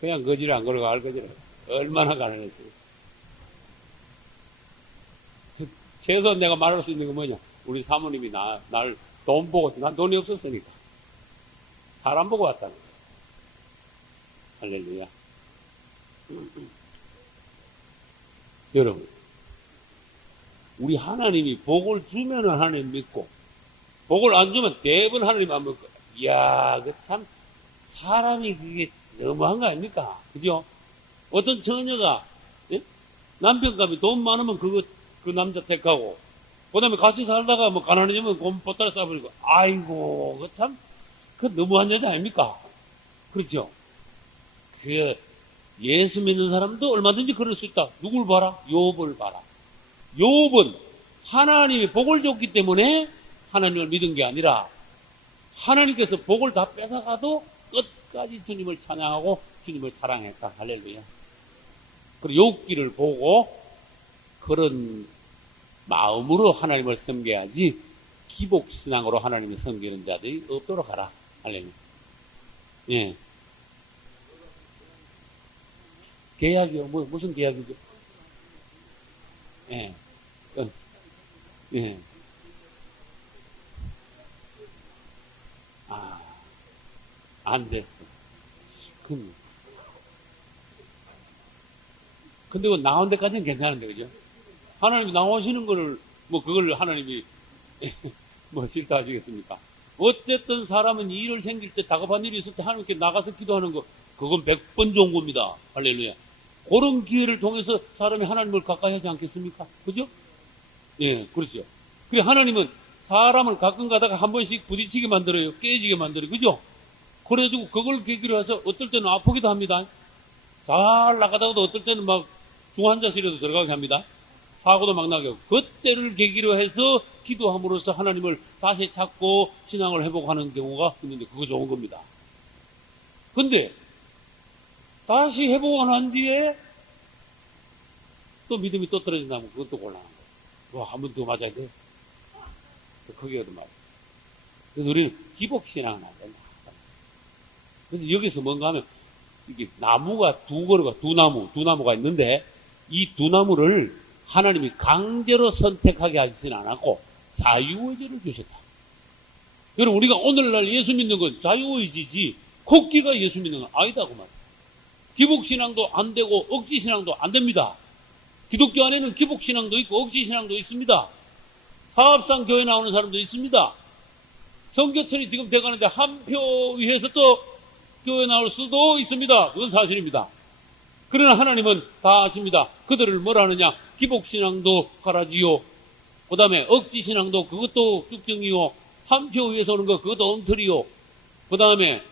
그냥 거지를 안 걸고 알거지라. 얼마나 가난했어요. 최소한 내가 말할 수 있는 건 뭐냐? 우리 사모님이 날 돈 보고, 난 돈이 없었으니까. 사람 보고 왔다는 거예요. 할렐루야. 여러분, 우리 하나님이 복을 주면은 하나님 믿고, 복을 안 주면 대부분 하나님 안 믿고, 그 참, 사람이 그게 너무한 거 아닙니까? 그죠? 어떤 처녀가, 남편감이 돈 많으면 그 남자 택하고, 그 다음에 같이 살다가 가난해지면 돈 보따리 싸버리고, 아이고, 그 너무한 여자 아닙니까? 그렇죠? 예수 믿는 사람도 얼마든지 그럴 수 있다. 누굴 봐라? 욥을 봐라. 욥은 하나님이 복을 줬기 때문에 하나님을 믿은 게 아니라 하나님께서 복을 다 뺏어가도 끝까지 주님을 찬양하고 주님을 사랑했다. 할렐루야. 그리고 욥기를 보고 그런 마음으로 하나님을 섬겨야지 기복신앙으로 하나님을 섬기는 자들이 없도록 하라. 할렐루야. 예. 계약이요? 무슨 계약이죠? 예. 예. 안 됐어. 근데 그 나온 데까지는 괜찮은데, 그죠? 하나님이 나오시는 거를, 뭐, 그걸 하나님이, 뭐, 싫다 하시겠습니까? 어쨌든 사람은 일을 생길 때, 다급한 일이 있을 때 하나님께 나가서 기도하는 거, 그건 100번 좋은 겁니다. 할렐루야. 그런 기회를 통해서 사람이 하나님을 가까이 하지 않겠습니까? 그죠? 예, 그렇죠. 그래, 하나님은 사람을 가끔 가다가 한 번씩 부딪히게 만들어요. 깨지게 만들어요. 그죠? 그래가지고 그걸 계기로 해서 어떨 때는 아프기도 합니다. 잘 나가다가도 어떨 때는 막 중환자실에도 들어가게 합니다. 사고도 막 나게 하고. 그때를 계기로 해서 기도함으로써 하나님을 다시 찾고 신앙을 회복하는 경우가 있는데 그거 좋은 겁니다. 근데 다시 회복을 한 뒤에 또 믿음이 또 떨어진다면 그것도 곤란한 거예요. 그거 한 번 더 맞아야 돼. 크게 얻어 맞아. 그래서 우리는 기복신앙은 안 된다. 그래서 여기서 뭔가 하면 이게 나무가 두 나무가 있는데 이 두 나무를 하나님이 강제로 선택하게 하지는 않았고 자유의지를 주셨다. 여러분 우리가 오늘날 예수 믿는 건 자유의지지 코끼가 예수 믿는 건 아니다 그 말이에요. 기복신앙도 안 되고 억지신앙도 안 됩니다. 기독교 안에는 기복신앙도 있고 억지신앙도 있습니다. 사업상 교회 나오는 사람도 있습니다. 선교철이 지금 돼가는데 한 표 위해서 또 교회 나올 수도 있습니다. 그건 사실입니다. 그러나 하나님은 다 아십니다. 그들을 뭐라 하느냐. 기복신앙도 가라지요. 그 다음에 억지신앙도 그것도 쭉정이요. 한 표 위해서 오는 거 그것도 엉터리요. 그 다음에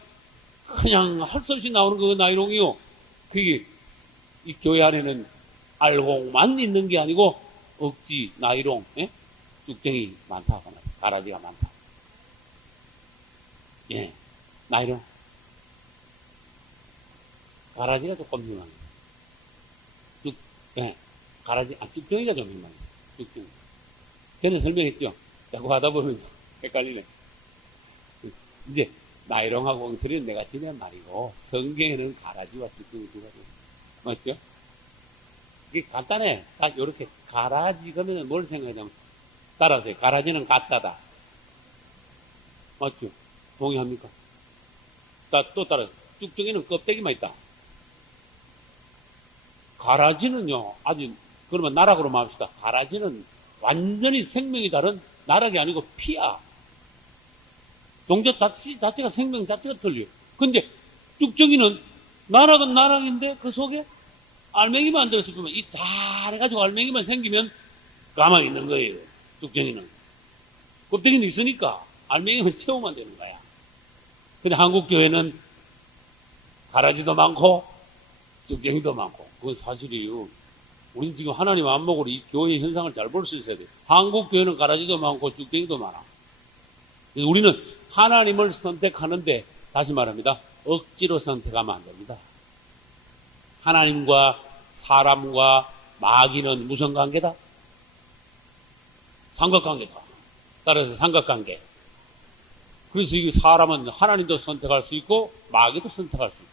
그냥 할 수 없이 나오는 거 나이롱이요. 그게 이 교회 안에는 알곡만 있는 게 아니고 억지, 나이롱, 쭉정이 많다. 가라지가 많다. 예, 나이롱. 가라지가 조금 민망해. 가라지, 쭉정이가 좀 민망해. 쭉정이. 걔는 설명했죠. 자꾸 하다 보면 헷갈리네. 이제, 나이롱하고 엉터리는 내가 지낸 말이고, 성경에는 가라지와 쭉정이 두 가지. 맞죠? 이게 간단해. 딱 요렇게, 가라지, 그러면 뭘 생각하냐면, 따라서요. 가라지는 같다다. 맞죠? 동의합니까? 또 따라서. 쭉정이는 껍데기만 있다. 가라지는요, 아주, 그러면 나락으로 맙시다. 가라지는 완전히 생명이 다른 나락이 아니고 피야. 동작 자체가 생명 자체가 틀려요. 근데 쭉정이는 나락은 나락인데 그 속에 알맹이만 들었을 뿐만 이 잘해가지고 알맹이만 생기면 가만히 있는 거예요. 쭉정이는. 껍데기는 있으니까 알맹이만 채우면 되는 거야. 근데 한국교회는 가라지도 많고 쭉정이도 많고 그건 사실이에요. 우리는 지금 하나님 안목으로 이 교회의 현상을 잘 볼 수 있어야 돼요. 한국교회는 가라지도 많고 쭉정이도 많아. 우리는 하나님을 선택하는데 다시 말합니다. 억지로 선택하면 안 됩니다. 하나님과 사람과 마귀는 무슨 관계다? 삼각관계다. 따라서 삼각관계. 그래서 이 사람은 하나님도 선택할 수 있고 마귀도 선택할 수 있다.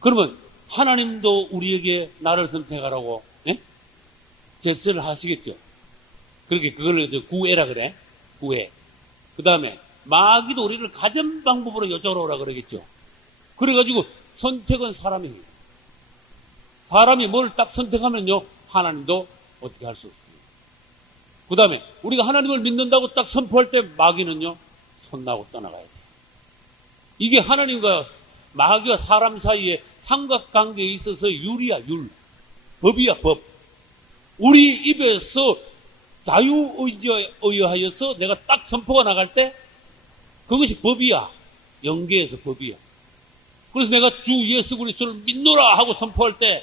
그러면 하나님도 우리에게 나를 선택하라고 제스처를 하시겠죠. 그렇게 그걸 구애라 그래. 구애. 그 다음에 마귀도 우리를 가전 방법으로 여쭤러 오라 그러겠죠. 그래가지고 선택은 사람이 해요. 사람이 뭘 딱 선택하면요 하나님도 어떻게 할 수 없습니다. 그 다음에 우리가 하나님을 믿는다고 딱 선포할 때 마귀는요 손나고 떠나가야 돼요. 이게 하나님과 마귀와 사람 사이에 삼각관계에 있어서 율이야 율. 법이야 법. 우리 입에서 자유의지에 의하여서 내가 딱 선포가 나갈 때 그것이 법이야. 영계에서 법이야. 그래서 내가 주 예수 그리스도를 믿노라 하고 선포할 때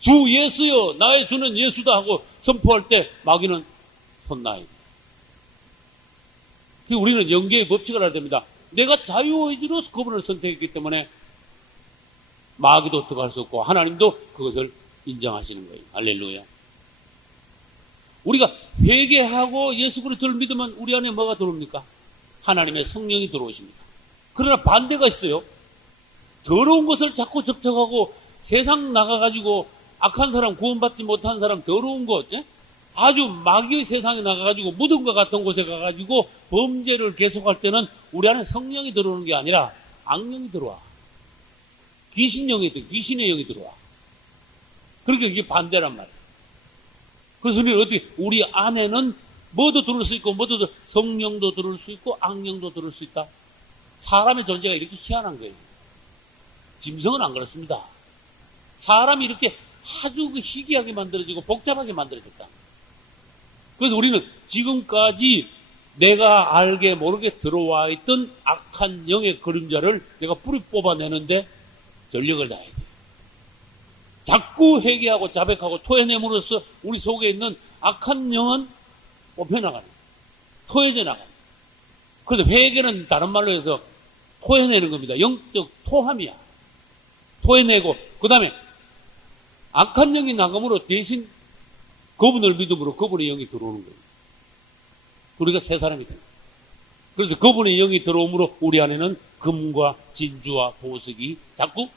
주 예수여 나의 주는 예수다 하고 선포할 때 마귀는 손나야 돼. 우리는 영계의 법칙을 알아야 됩니다. 내가 자유의지로 그분을 선택했기 때문에 마귀도 어떻게 할 수 없고 하나님도 그것을 인정하시는 거예요. 할렐루야. 우리가 회개하고 예수 그리스도를 믿으면 우리 안에 뭐가 들어옵니까? 하나님의 성령이 들어오십니다. 그러나 반대가 있어요. 더러운 것을 자꾸 접촉하고 세상 나가가지고 악한 사람, 구원받지 못한 사람, 더러운 것, 아주 마귀의 세상에 나가가지고 무덤과 같은 곳에 가가지고 범죄를 계속할 때는 우리 안에 성령이 들어오는 게 아니라 악령이 들어와. 귀신의 영이 들어와. 그러니까 이게 반대란 말이에요. 그래서 우리는 어떻게, 우리 안에는 뭐도 들어올 수 있고, 뭐도 성령도 들어올 수 있고, 악령도 들어올 수 있다. 사람의 존재가 이렇게 희한한 거예요. 짐승은 안 그렇습니다. 사람이 이렇게 아주 희귀하게 만들어지고 복잡하게 만들어졌다. 그래서 우리는 지금까지 내가 알게 모르게 들어와 있던 악한 영의 그림자를 내가 뿌리 뽑아내는데 전력을 다해야 돼요. 자꾸 회개하고 자백하고 토해냄으로써 우리 속에 있는 악한 영은 뽑혀나가는, 토해져 나가는. 그래서 회개는 다른 말로 해서 토해내는 겁니다. 영적 토함이야. 토해내고, 그 다음에 악한 영이 나감으로 대신 그분을 믿음으로 그분의 영이 들어오는 거예요. 우리가 새 사람이 됩니다. 그래서 그분의 영이 들어오므로 우리 안에는 금과 진주와 보석이 자꾸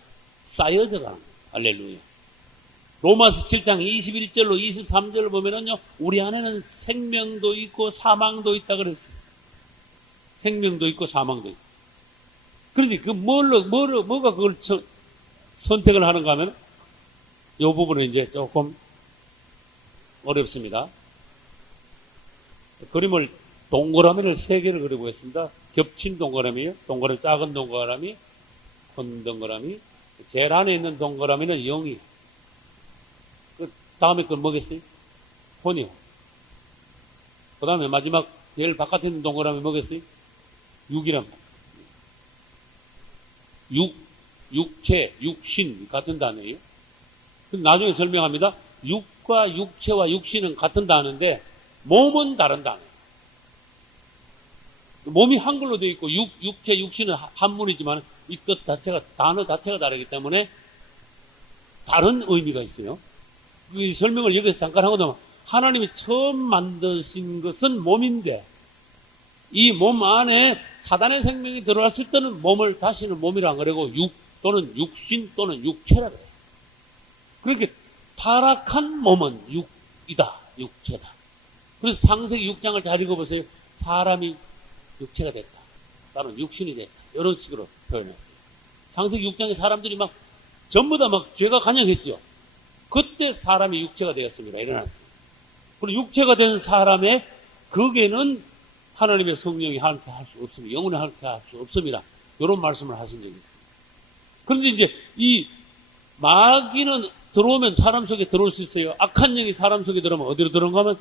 쌓여져 가는 거예요. 할렐루야. 로마서 7장 21절로 23절을 보면은요, 우리 안에는 생명도 있고 사망도 있다 그랬어요. 생명도 있고 사망도 있고. 그런데 뭐가 그걸 선택을 하는가 하면, 이 부분은 이제 조금 어렵습니다. 그림을 동그라미를 3개를 그려보겠습니다. 겹친 동그라미요. 동그라미, 작은 동그라미, 큰 동그라미. 제일 안에 있는 동그라미는 0이. 그 다음에 건 뭐겠어요? 혼이요. 그 다음에 마지막 제일 바깥에 있는 동그라미 뭐겠어요? 6이란 말이에요. 육체, 육신 같은 단어예요. 나중에 설명합니다. 육과 육체와 육신은 같은 단어인데 몸은 다른 단어예요. 몸이 한글로 되어 있고 육체, 육신은 한문이지만 이 뜻 자체가, 단어 자체가 다르기 때문에 다른 의미가 있어요. 이 설명을 여기서 잠깐 하고도, 하나님이 처음 만드신 것은 몸인데 이 몸 안에 사단의 생명이 들어왔을 때는 몸을 다시는 몸이라 안 그러고 또는 육신 또는 육체라 그래요. 그렇게 타락한 몸은 육이다, 육체다. 그래서 창세기 6장을 잘 읽어보세요. 사람이 육체가 됐다, 나는 육신이 됐다, 이런 식으로 표현했어요. 창세기 6장에 사람들이 막 전부 다 막 죄가 간영했죠. 그때 사람이 육체가 되었습니다. 일어났어요. 그리고 육체가 된 사람의 극에는 하나님의 성령이 함께 할 수 없습니다. 영원히 함께 할 수 없습니다. 이런 말씀을 하신 적이 있어요. 그런데 이제 이 마귀는 들어오면 사람 속에 들어올 수 있어요. 악한 영이 사람 속에 들어오면 어디로 들어온가 하면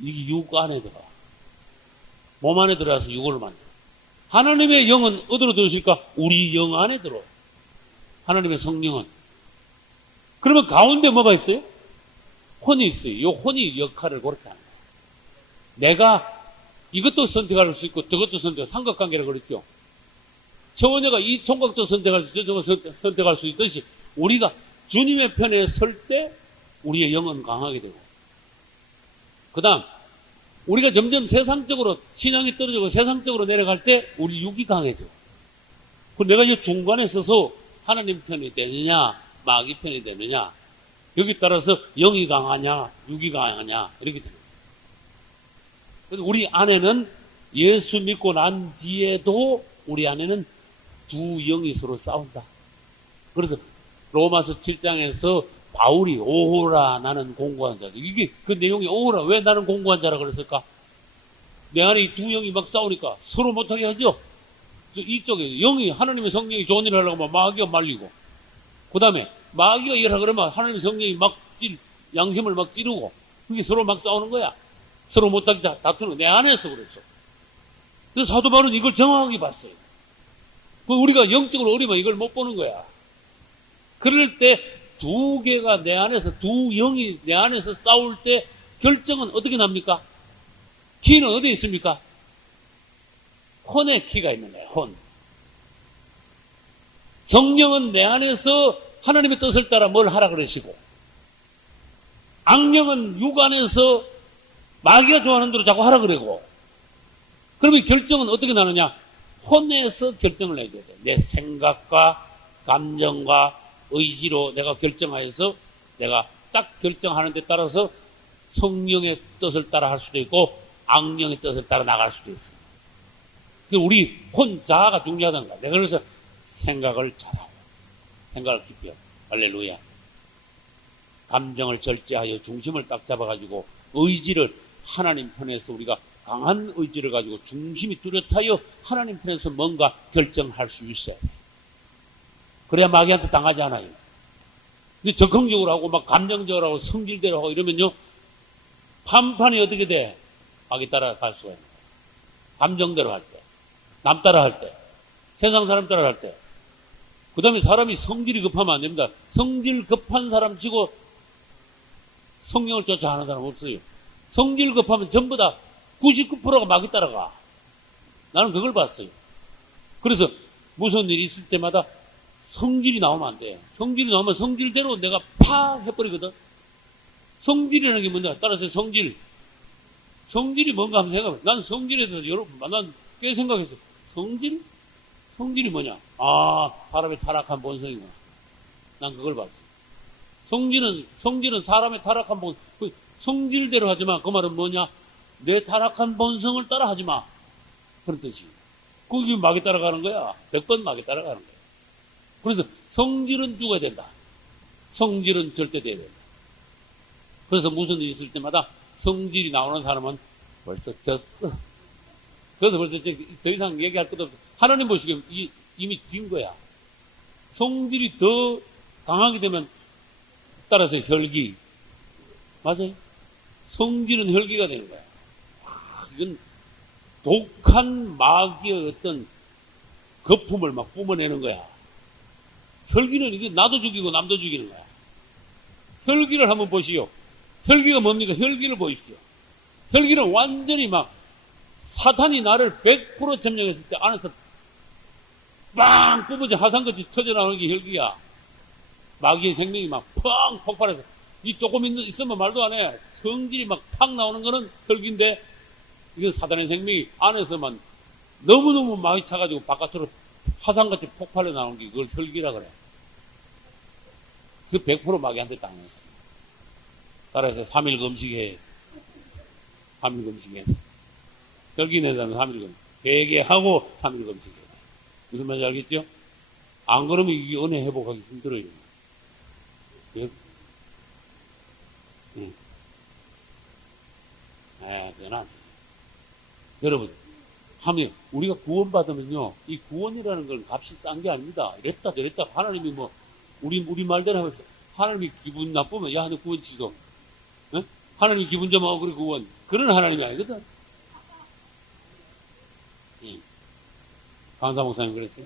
이게 육 안에 들어와. 몸 안에 들어와서 육을 만들어. 하나님의 영은 어디로 들어오실까? 우리 영 안에 들어와. 하나님의 성령은. 그러면 가운데 뭐가 있어요? 혼이 있어요. 이 혼이 역할을 그렇게 하는 거예요. 내가 이것도 선택할 수 있고 저것도 삼각관계라고 그랬죠. 처녀가 이 총각도 선택할 수 있고 저거 선택할 수 있듯이 우리가 주님의 편에 설 때 우리의 영은 강하게 되고, 그 다음 우리가 점점 세상적으로 신앙이 떨어지고 세상적으로 내려갈 때 우리 육이 강해져. 그럼 내가 이 중간에 서서 하나님 편이 되느냐 마귀 편이 되느냐, 여기 따라서 영이 강하냐 육이 강하냐 이렇게 됩니다. 그래서 우리 안에는 예수 믿고 난 뒤에도 우리 안에는 두 영이 서로 싸운다. 그래서 로마서 7장에서 바울이 오호라 나는 공고한 자다. 이게 그 내용이 오호라 왜 나는 공고한 자라 그랬을까? 내 안에 이 두 영이 막 싸우니까 서로 못하게 하죠. 이쪽에 영이 하나님의 성령이 좋은 일을 하려고 하면 마귀가 말리고, 그 다음에 마귀가 일하라 그러면 하나님의 성령이 막 양심을 막 찌르고, 그게 서로 막 싸우는 거야. 서로 못하게 다투는 내 안에서 그랬어. 그래서 사도 바울은 이걸 정확하게 봤어요. 우리가 영적으로 어리면 이걸 못 보는 거야. 그럴 때 두 개가 내 안에서, 두 영이 내 안에서 싸울 때 결정은 어떻게 납니까? 키는 어디에 있습니까? 혼에 키가 있는 거예요. 혼. 성령은 내 안에서 하나님의 뜻을 따라 뭘 하라 그러시고, 악령은 육 안에서 마귀가 좋아하는 대로 자꾸 하라 그러고. 그러면 결정은 어떻게 나느냐? 혼에서 결정을 내줘야 돼. 내 생각과 감정과 의지로 내가 결정하여서 내가 딱 결정하는 데 따라서 성령의 뜻을 따라 할 수도 있고 악령의 뜻을 따라 나갈 수도 있어요. 우리 혼자가 중요하다는 거야. 내가 그래서 생각을 잘하고 생각을 깊이 하고 할렐루야. 감정을 절제하여 중심을 딱 잡아가지고 의지를 하나님 편에서 우리가 강한 의지를 가지고 중심이 뚜렷하여 하나님 편에서 뭔가 결정할 수 있어야 돼. 그래야 마귀한테 당하지 않아요. 근데 적극적으로 하고 막 감정적으로 하고 성질대로 하고 이러면요 판판이 어떻게 돼? 마귀 따라갈 수가 있는 거예요. 감정대로 할 때, 남 따라 할 때, 세상 사람 따라 할 때. 그 다음에 사람이 성질이 급하면 안 됩니다. 성질 급한 사람 치고 성령을 쫓아 하는 사람 없어요. 성질 급하면 전부 다 99%가 마귀 따라가. 나는 그걸 봤어요. 그래서 무슨 일이 있을 때마다 성질이 나오면 안 돼. 성질이 나오면 성질대로 내가 파 해버리거든. 성질이라는 게 뭔가 따라서 성질이 뭔가 하면 생각해. 난 성질에 대해서 난 꽤 생각했어. 성질이 뭐냐? 사람의 타락한 본성이구나. 난 그걸 봤어. 성질은 사람의 타락한 본성. 성질대로 하지 마. 그 말은 뭐냐? 내 타락한 본성을 따라 하지 마. 그런 뜻이. 그게 마귀 따라가는 거야. 100번 마귀 따라가는 거야. 그래서 성질은 죽어야 된다. 성질은 절대 돼야 된다. 그래서 무슨 일이 있을 때마다 성질이 나오는 사람은 벌써 졌어. 그래서 벌써 더 이상 얘기할 것도 없어. 하나님 보시기에 이미 진 거야. 성질이 더 강하게 되면 따라서 혈기. 맞아요? 성질은 혈기가 되는 거야. 이건 독한 마귀의 어떤 거품을 막 뿜어내는 거야. 혈기는 이게 나도 죽이고 남도 죽이는 거야. 혈기를 한번 보시오. 혈기가 뭡니까? 혈기를 보십시오. 혈기는 완전히 막 사탄이 나를 100% 점령했을 때 안에서 빵 뿜어져 화산같이 터져나오는 게 혈기야. 마귀의 생명이 막 펑 폭발해서 이 조금 있으면 말도 안 해. 성질이 막 팍 나오는 거는 혈기인데 이건 사탄의 생명이 안에서만 너무너무 많이 차가지고 바깥으로 화산같이 폭발해 나오는 게 그걸 혈기라 그래. 그 100% 마귀한테 당했어. 따라서 3일 금식해. 3일 금식해. 혈기 내자면 3일 금식. 회개하고 3일 금식해. 무슨 말인지 알겠죠? 안 그러면 이 은혜 회복하기 힘들어요. 예? 그건 여러분, 우리가 구원받으면요, 이 구원이라는 건 값이 싼 게 아닙니다. 이랬다, 저랬다. 하나님이 우리 말대로 하면서, 하나님이 기분 나쁘면, 야, 너 구원 취소. 어? 하나님이 기분 좀 하고, 그래, 구원. 그런 하나님이 아니거든. 강사 목사님 그랬어요.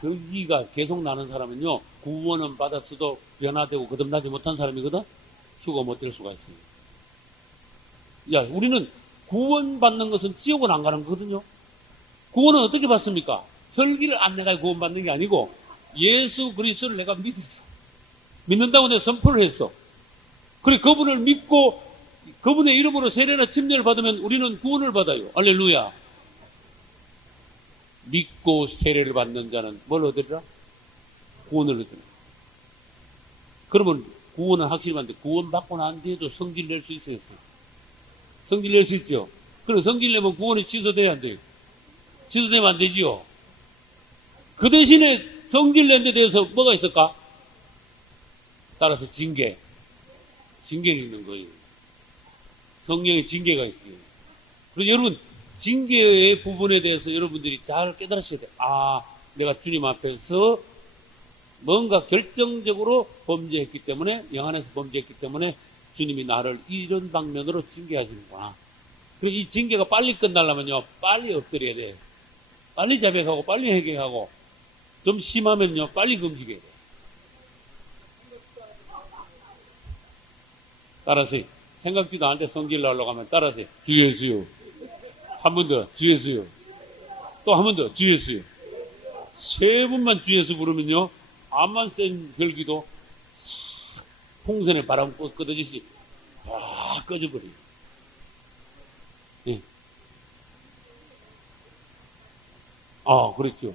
혈기가 계속 나는 사람은요, 구원은 받았어도 변화되고 거듭나지 못한 사람이거든? 휴가 못 될 수가 있어요. 야, 우리는 구원받는 것은 지옥은 안 가는 거거든요? 구원은 어떻게 받습니까? 혈기를 안 내가 구원받는 게 아니고, 예수 그리스도를 내가 믿었어. 믿는다고 내가 선포를 했어. 그래, 그분을 믿고, 그분의 이름으로 세례나 침례를 받으면 우리는 구원을 받아요. 할렐루야. 믿고 세례를 받는 자는 뭘 얻으리라? 구원을 얻으리라. 그러면 구원은 확실히 받는데 구원 받고 난 뒤에도 성질 낼 수 있어요. 성질 낼 수 있죠. 그럼 성질 내면 구원이 취소돼야 안 돼요. 취소되면 안 되지요. 그 대신에 성질 낸 데 대해서 뭐가 있을까? 따라서 징계가 있는 거예요. 성령의 징계가 있어요. 그래서 여러분 징계의 부분에 대해서 여러분들이 잘 깨달으셔야 돼요. 내가 주님 앞에서 뭔가 결정적으로 범죄했기 때문에, 영 안에서 범죄했기 때문에 주님이 나를 이런 방면으로 징계하시는구나. 그리고 이 징계가 빨리 끝나려면요, 빨리 엎드려야 돼요. 빨리 자백하고, 빨리 회개하고, 좀 심하면요, 빨리 금식해야 돼요. 따라서, 생각지도 않은데 성질 나려고 하면 따라서, 주 예수요. 한 번 더, 주 예수요. 또 한 번 더, 주 예수요. 세 번만 주 예수 부르면요, 암만 센 혈기도 풍선에 바람 끄듯이 다 꺼져버려요. 예. 그랬죠.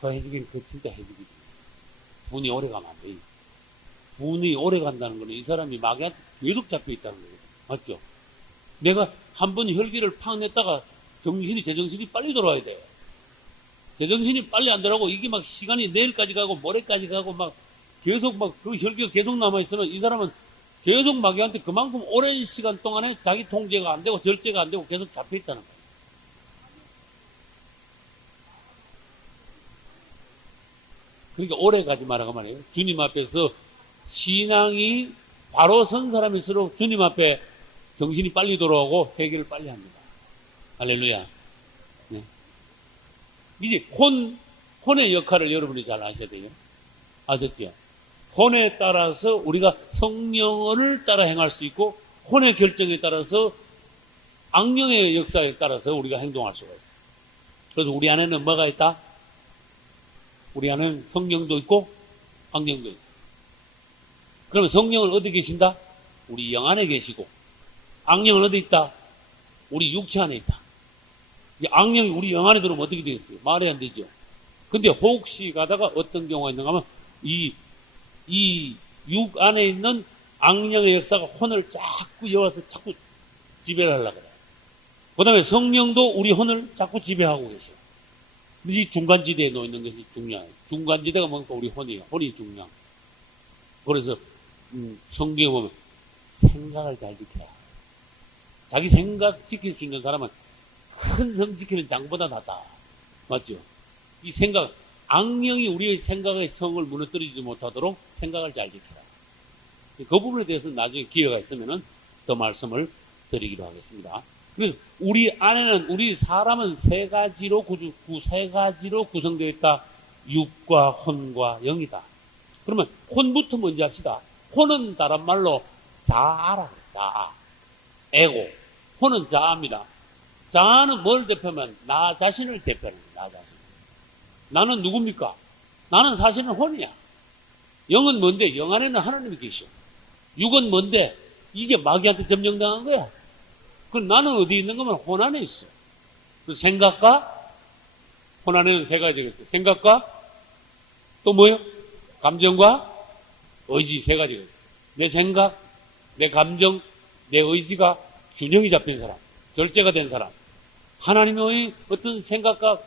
더 해주긴 그 진짜 해주기. 분이 오래 가면 안 돼. 분이 오래 간다는 거는 이 사람이 마귀한테 계속 잡혀 있다는 거거든. 맞죠? 내가 한 번 혈기를 팍 냈다가 제정신이 빨리 돌아와야 돼. 제정신이 빨리 안 돌아오고 이게 막 시간이 내일까지 가고 모레까지 가고 막 계속 막 그 혈기가 계속 남아있으면 이 사람은 계속 마귀한테 그만큼 오랜 시간 동안에 자기 통제가 안 되고 절제가 안 되고 계속 잡혀 있다는 거예요. 그러니까 오래 가지 말라고 말이에요. 주님 앞에서 신앙이 바로 선 사람일수록 주님 앞에 정신이 빨리 돌아오고 회개를 빨리 합니다. 할렐루야. 네. 이제 혼의 역할을 여러분이 잘 아셔야 돼요. 아셨죠? 혼에 따라서 우리가 성령을 따라 행할 수 있고 혼의 결정에 따라서 악령의 역사에 따라서 우리가 행동할 수가 있어요. 그래서 우리 안에는 뭐가 있다? 우리 안에는 성령도 있고 악령도 있고. 그러면 성령은 어디 계신다? 우리 영 안에 계시고 악령은 어디 있다? 우리 육체 안에 있다. 악령이 우리 영 안에 들어오면 어떻게 되겠어요? 말이 안 되죠. 근데 혹시 가다가 어떤 경우가 있는가 하면 이 육 안에 있는 악령의 역사가 혼을 자꾸 이어와서 자꾸 지배를 하려고 그래요. 그 다음에 성령도 우리 혼을 자꾸 지배하고 계셔요. 이 중간지대에 놓이는 것이 중요해요. 중간지대가 뭔가 우리 혼이에요. 혼이 중요한. 그래서 성경에 보면 생각을 잘 지켜라. 자기 생각 지킬 수 있는 사람은 큰 성 지키는 장보다 낫다. 맞죠? 이 생각, 악령이 우리의 생각의 성을 무너뜨리지 못하도록 생각을 잘 지켜라. 그 부분에 대해서 나중에 기회가 있으면 더 말씀을 드리기로 하겠습니다. 그래서 우리 안에는, 우리 사람은 세 가지로 구성되어 있다. 육과 혼과 영이다. 그러면 혼부터 먼저 합시다. 혼은 다른 말로 자아라. 자아. 에고. 혼은 자아입니다. 자아는 뭘 대표하면 나 자신을 대표하는 거야. 나 자신. 나는 누굽니까? 나는 사실은 혼이야. 영은 뭔데? 영 안에는 하나님이 계셔. 육은 뭔데? 이게 마귀한테 점령당한 거야. 그럼 나는 어디 있는 거면 혼 안에 있어. 그 생각과 혼 안에는 세 가지가 있어. 생각과 또 뭐요? 감정과 의지 세 가지가 있어. 내 생각, 내 감정, 내 의지가 균형이 잡힌 사람, 절제가 된 사람, 하나님의 어떤 생각과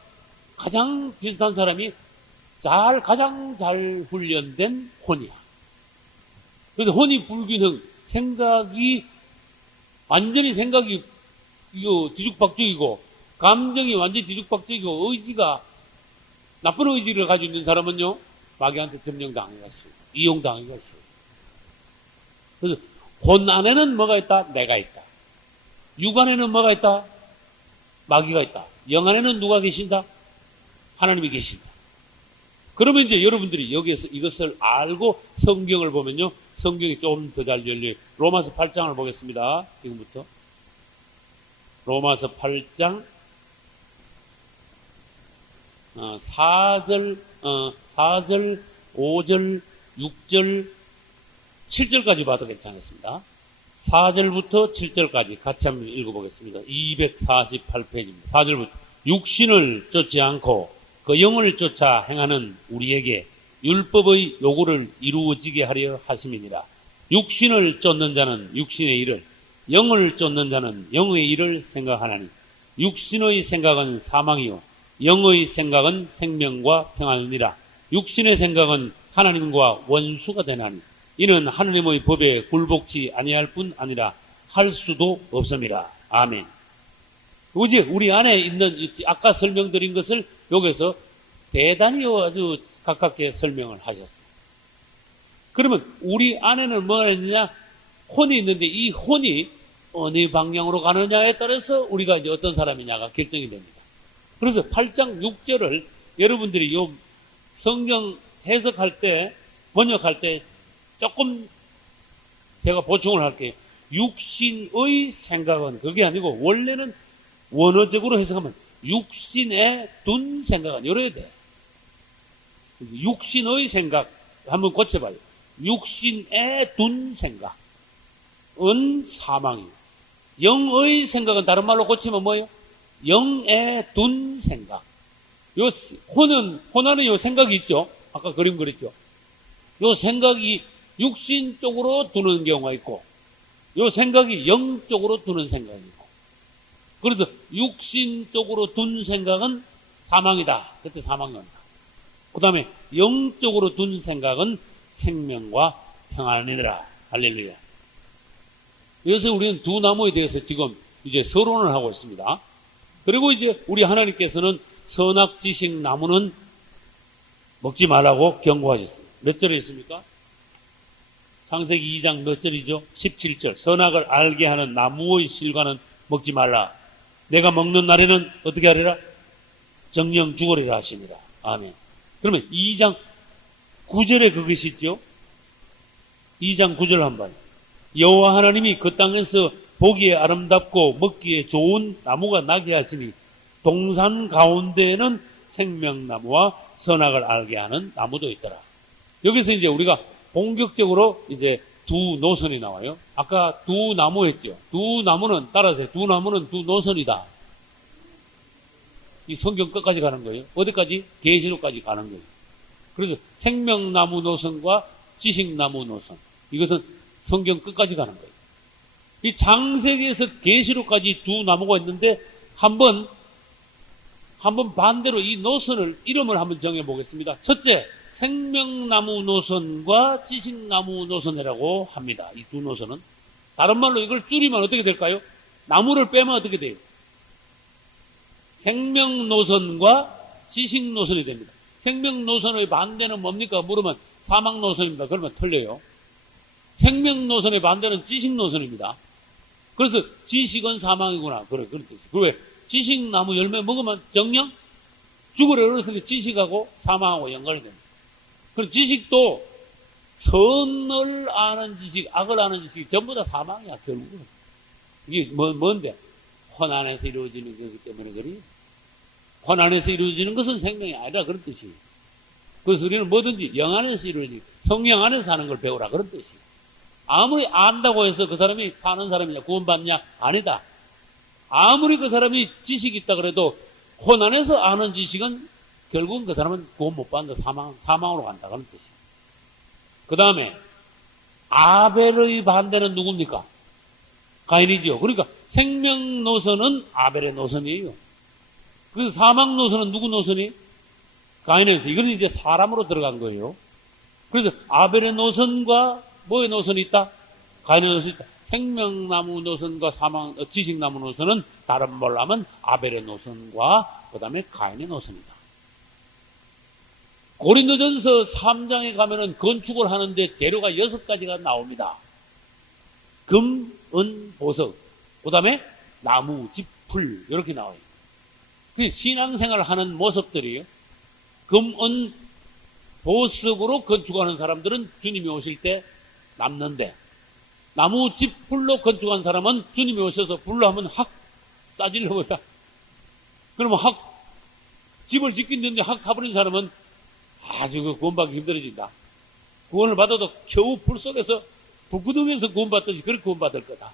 가장 비슷한 사람이 가장 잘 훈련된 혼이야. 그래서 혼이 불균형, 완전히 생각이 뒤죽박죽이고, 감정이 완전히 뒤죽박죽이고, 의지가, 나쁜 의지를 가지고 있는 사람은요, 마귀한테 점령당해갔어요. 이용당해갔어요. 그래서 혼 안에는 뭐가 있다? 내가 있다. 육 안에는 뭐가 있다? 마귀가 있다. 영 안에는 누가 계신다? 하나님이 계신다. 그러면 이제 여러분들이 여기에서 이것을 알고 성경을 보면요, 성경이 좀 더 잘 열려요. 로마서 8장을 보겠습니다. 지금부터. 로마서 8장 4절, 5절, 6절, 7절까지 봐도 괜찮겠습니다. 4절부터 7절까지 같이 한번 읽어보겠습니다. 248페이지입니다. 4절부터 육신을 쫓지 않고 그 영을 쫓아 행하는 우리에게 율법의 요구를 이루어지게 하려 하심이니라. 육신을 쫓는 자는 육신의 일을, 영을 쫓는 자는 영의 일을 생각하나니 육신의 생각은 사망이요 영의 생각은 생명과 평안이니라. 육신의 생각은 하나님과 원수가 되나니 이는 하나님의 법에 굴복치 아니할 뿐 아니라 할 수도 없음이라. 아멘. 이제 우리 안에 있는 아까 설명드린 것을 여기서 대단히 아주 가깝게 설명을 하셨어요. 그러면 우리 안에는 뭐가 있느냐? 혼이 있는데 이 혼이 어느 방향으로 가느냐에 따라서 우리가 이제 어떤 사람이냐가 결정이 됩니다. 그래서 8장 6절을 여러분들이 요 성경 해석할 때, 번역할 때 조금 제가 보충을 할게요. 육신의 생각은 그게 아니고 원래는 원어적으로 해석하면 육신에 둔 생각은 이래야 돼. 육신의 생각 한번 고쳐봐요. 육신에 둔 생각은 사망이에요. 영의 생각은 다른 말로 고치면 뭐예요? 영에 둔 생각. 요 혼안은 요 생각이 있죠. 아까 그림 그렸죠. 요 생각이 육신 쪽으로 두는 경우가 있고, 요 생각이 영 쪽으로 두는 생각이 있고. 그래서 육신 쪽으로 둔 생각은 사망이다. 그때 사망론이다. 그 다음에 영 쪽으로 둔 생각은 생명과 평안이더라. 할렐루야. 그래서 우리는 두 나무에 대해서 지금 이제 서론을 하고 있습니다. 그리고 이제 우리 하나님께서는 선악지식 나무는 먹지 말라고 경고하셨습니다. 몇 절에 있습니까? 창세기 2장 몇 절이죠? 17절. 선악을 알게 하는 나무의 실과는 먹지 말라. 내가 먹는 날에는 어떻게 하리라? 정령 죽으리라 하시니라. 아멘. 그러면 2장 9절에 그것이 있죠? 2장 9절 한번. 여호와 하나님이 그 땅에서 보기에 아름답고 먹기에 좋은 나무가 나게 하시니 동산 가운데에는 생명나무와 선악을 알게 하는 나무도 있더라. 여기서 이제 우리가 본격적으로 이제 두 노선이 나와요. 아까 두 나무 했죠. 두 나무는 따라서 두 나무는 두 노선이다. 이 성경 끝까지 가는 거예요. 어디까지? 계시록까지 가는 거예요. 그래서 생명나무 노선과 지식나무 노선. 이것은 성경 끝까지 가는 거예요. 이 창세기에서 계시록까지 두 나무가 있는데 한번 반대로 이 노선을 이름을 한번 정해 보겠습니다. 첫째, 생명나무 노선과 지식나무 노선이라고 합니다. 이 두 노선은. 다른 말로 이걸 줄이면 어떻게 될까요? 나무를 빼면 어떻게 돼요? 생명노선과 지식노선이 됩니다. 생명노선의 반대는 뭡니까? 물으면 사망노선입니다. 그러면 틀려요. 생명노선의 반대는 지식노선입니다. 그래서 지식은 사망이구나. 그런 뜻이에요. 그리고 왜? 지식나무 열매 먹으면 정령 죽으려 그래서 지식하고 사망하고 연관이 됩니다. 그리고 지식도 선을 아는 지식, 악을 아는 지식이 전부 다 사망이야, 결국은. 이게 뭔데? 혼 안에서 이루어지는 거기 때문에 그래요. 혼 안에서 이루어지는 것은 생명이 아니라 그런 뜻이에요. 그래서 우리는 뭐든지 영 안에서 이루어지는, 성령 안에서 하는 걸 배우라 그런 뜻이에요. 아무리 안다고 해서 그 사람이 사는 사람이냐, 구원받냐? 아니다. 아무리 그 사람이 지식이 있다 그래도 혼 안에서 아는 지식은 결국은 그 사람은 구원 못 받는다. 사망으로 간다. 그런 뜻이에요. 그 다음에 아벨의 반대는 누굽니까? 가인이죠. 그러니까 생명 노선은 아벨의 노선이에요. 그래서 사망 노선은 누구 노선이? 가인의 노선. 이건 이제 사람으로 들어간 거예요. 그래서 아벨의 노선과 뭐의 노선이 있다? 가인의 노선이 있다. 생명나무 노선과 지식나무 노선은 다른 말로 하면 아벨의 노선과 그 다음에 가인의 노선이다. 고린도전서 3장에 가면은 건축을 하는데 재료가 6가지가 나옵니다. 금, 은, 보석, 그 다음에 나무, 집, 풀 이렇게 나와요. 신앙생활을 하는 모습들이에요. 금, 은, 보석으로 건축하는 사람들은 주님이 오실 때 남는데 나무, 집, 풀로 건축한 사람은 주님이 오셔서 불로 하면 확 싸질러 버려. 그러면 확 집을 짓겠는데 확 가버린 사람은 아주 그 구원받기 힘들어진다. 구원을 받아도 겨우 불 속에서 불구덩이에서 구원받듯이 그렇게 구원받을 거다.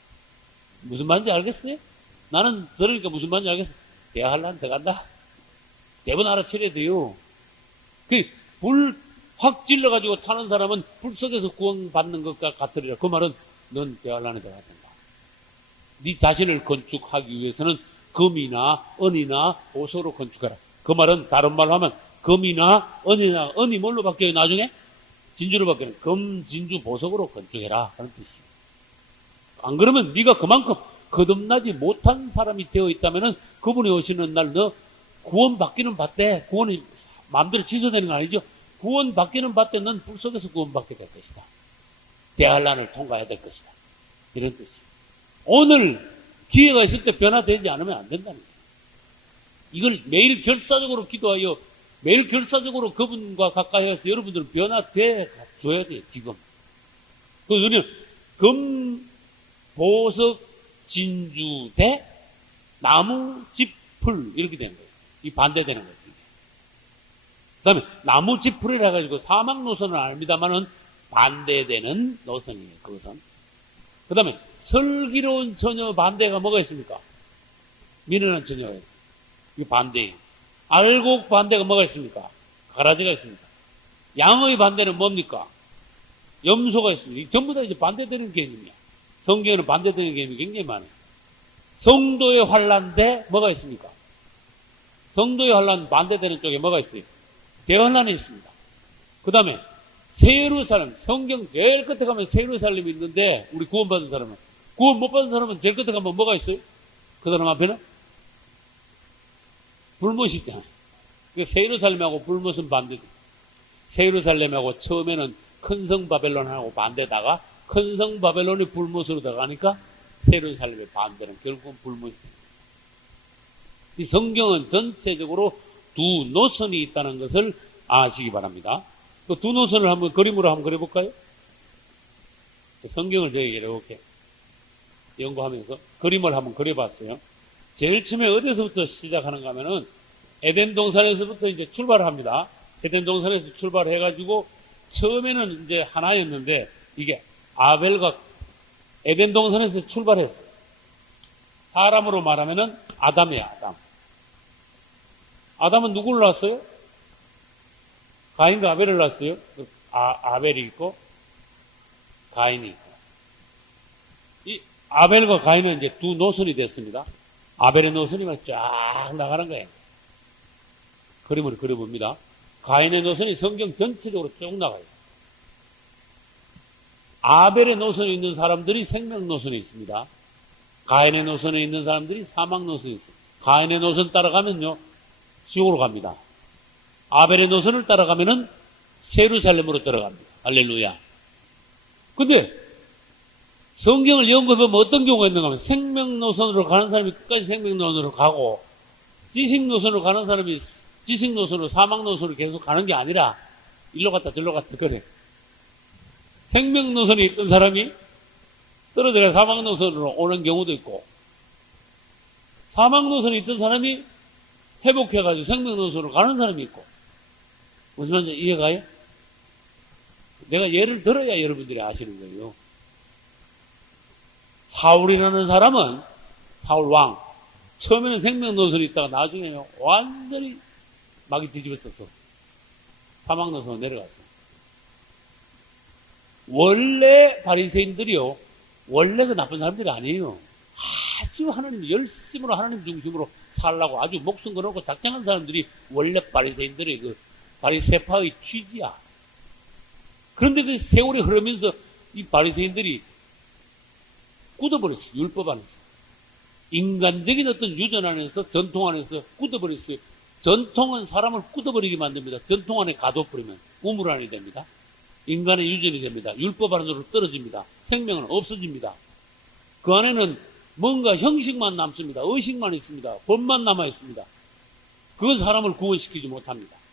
무슨 말인지 알겠어요? 나는 들으니까 무슨 말인지 알겠어. 대하려면 들어간다. 대본 알아채려야 돼요. 불 확 질러가지고 타는 사람은 불 속에서 구원받는 것과 같으리라. 그 말은 넌 대하려면 들어가야 된다. 네 자신을 건축하기 위해서는 금이나 은이나 보석으로 건축해라. 그 말은 다른 말로 하면 금이나 은이나 은이 뭘로 바뀌어요? 나중에 진주로 바뀌어요. 금, 진주, 보석으로 건축해라. 그런 뜻이에요. 안 그러면 네가 그만큼 거듭나지 못한 사람이 되어 있다면은 그분이 오시는 날 너 구원 받기는 받되 구원이 마음대로 취소되는 거 아니죠? 구원 받기는 받되 넌 불 속에서 구원 받게 될 것이다. 대환란을 통과해야 될 것이다. 이런 뜻이에요. 오늘 기회가 있을 때 변화되지 않으면 안 된다는 거예요. 이걸 매일 결사적으로 기도하여 매일 결사적으로 그분과 가까이 해서 여러분들은 변화돼 줘야 돼요, 지금. 그래서 우리는 금, 보석, 진주, 대, 나무, 집, 풀, 이렇게 되는 거예요. 이 반대되는 거예요. 그 다음에 나무, 집, 풀이라 해가지고 사막 노선은 압니다만은 반대되는 노선이에요, 그것은. 그 다음에 슬기로운 처녀 반대가 뭐가 있습니까? 미련한 처녀가 있어요. 이게 반대예요. 알곡 반대가 뭐가 있습니까? 가라지가 있습니다. 양의 반대는 뭡니까? 염소가 있습니다. 이 전부 다 이제 반대되는 개념이야. 성경에는 반대되는 개념이 굉장히 많아요. 성도의 환란 대 뭐가 있습니까? 성도의 환란 반대되는 쪽에 뭐가 있어요? 대환란이 있습니다. 그 다음에 세루살렘, 성경 제일 끝에 가면 세루살렘이 있는데 우리 구원받은 사람은, 구원 못 받은 사람은 제일 끝에 가면 뭐가 있어요? 그 사람 앞에는 불못이 있잖아요. 세루살렘하고 불못은 반대죠. 세루살렘하고 처음에는 큰 성 바벨론하고 반대다가 큰 성 바벨론이 불못으로 들어가니까 세루살렘의 반대는 결국은 불못입니다. 이 성경은 전체적으로 두 노선이 있다는 것을 아시기 바랍니다. 그 두 노선을 한번 그림으로 한번 그려볼까요? 성경을 저희가 이렇게 연구하면서 그림을 한번 그려봤어요. 제일 처음에 어디서부터 시작하는가 하면은 에덴 동산에서부터 이제 출발을 합니다. 에덴 동산에서 출발해가지고 처음에는 이제 하나였는데 이게 아벨과 에덴 동산에서 출발했어요. 사람으로 말하면은 아담이에요, 아담. 아담은 누구를 낳았어요? 가인과 아벨을 낳았어요. 아벨이 있고 가인이 있고. 이 아벨과 가인은 이제 두 노선이 됐습니다. 아벨의 노선이 쫙 나가는 거예요. 그림을 그려봅니다. 가인의 노선이 성경 전체적으로 쭉 나가요. 아벨의 노선에 있는 사람들이 생명 노선에 있습니다. 가인의 노선에 있는 사람들이 사망 노선에 있습니다. 가인의 노선 따라가면요, 지옥으로 갑니다. 아벨의 노선을 따라가면은 세루살렘으로 들어갑니다. 할렐루야. 근데 성경을 연구해보면 어떤 경우가 있는가 하면 생명 노선으로 가는 사람이 끝까지 생명 노선으로 가고 지식 노선으로 가는 사람이 지식 노선으로 사망 노선으로 계속 가는 게 아니라 일로 갔다 저로 갔다 그래. 생명 노선에 있던 사람이 떨어져서 사망 노선으로 오는 경우도 있고 사망 노선에 있던 사람이 회복해가지고 생명 노선으로 가는 사람이 있고 무슨 말인지 이해가요? 내가 예를 들어야 여러분들이 아시는 거예요. 사울이라는 사람은 사울 왕 처음에는 생명 노선이 있다가 나중에요 완전히 막이 뒤집어졌어. 사망 노선으로 내려갔어. 원래 바리새인들이요 원래 그 나쁜 사람들이 아니에요. 아주 하나님 열심으로 하나님 중심으로 살라고 아주 목숨 걸어놓고 작정한 사람들이 원래 바리새인들의 그 바리새파의 취지야. 그런데 그 세월이 흐르면서 이 바리새인들이 굳어버렸어요. 율법 안에서. 인간적인 어떤 유전 안에서 전통 안에서 굳어버렸어요. 전통은 사람을 굳어버리게 만듭니다. 전통 안에 가둬버리면 우물안이 됩니다. 인간의 유전이 됩니다. 율법 안으로 떨어집니다. 생명은 없어집니다. 그 안에는 뭔가 형식만 남습니다. 의식만 있습니다. 법만 남아 있습니다. 그건 사람을 구원시키지 못합니다.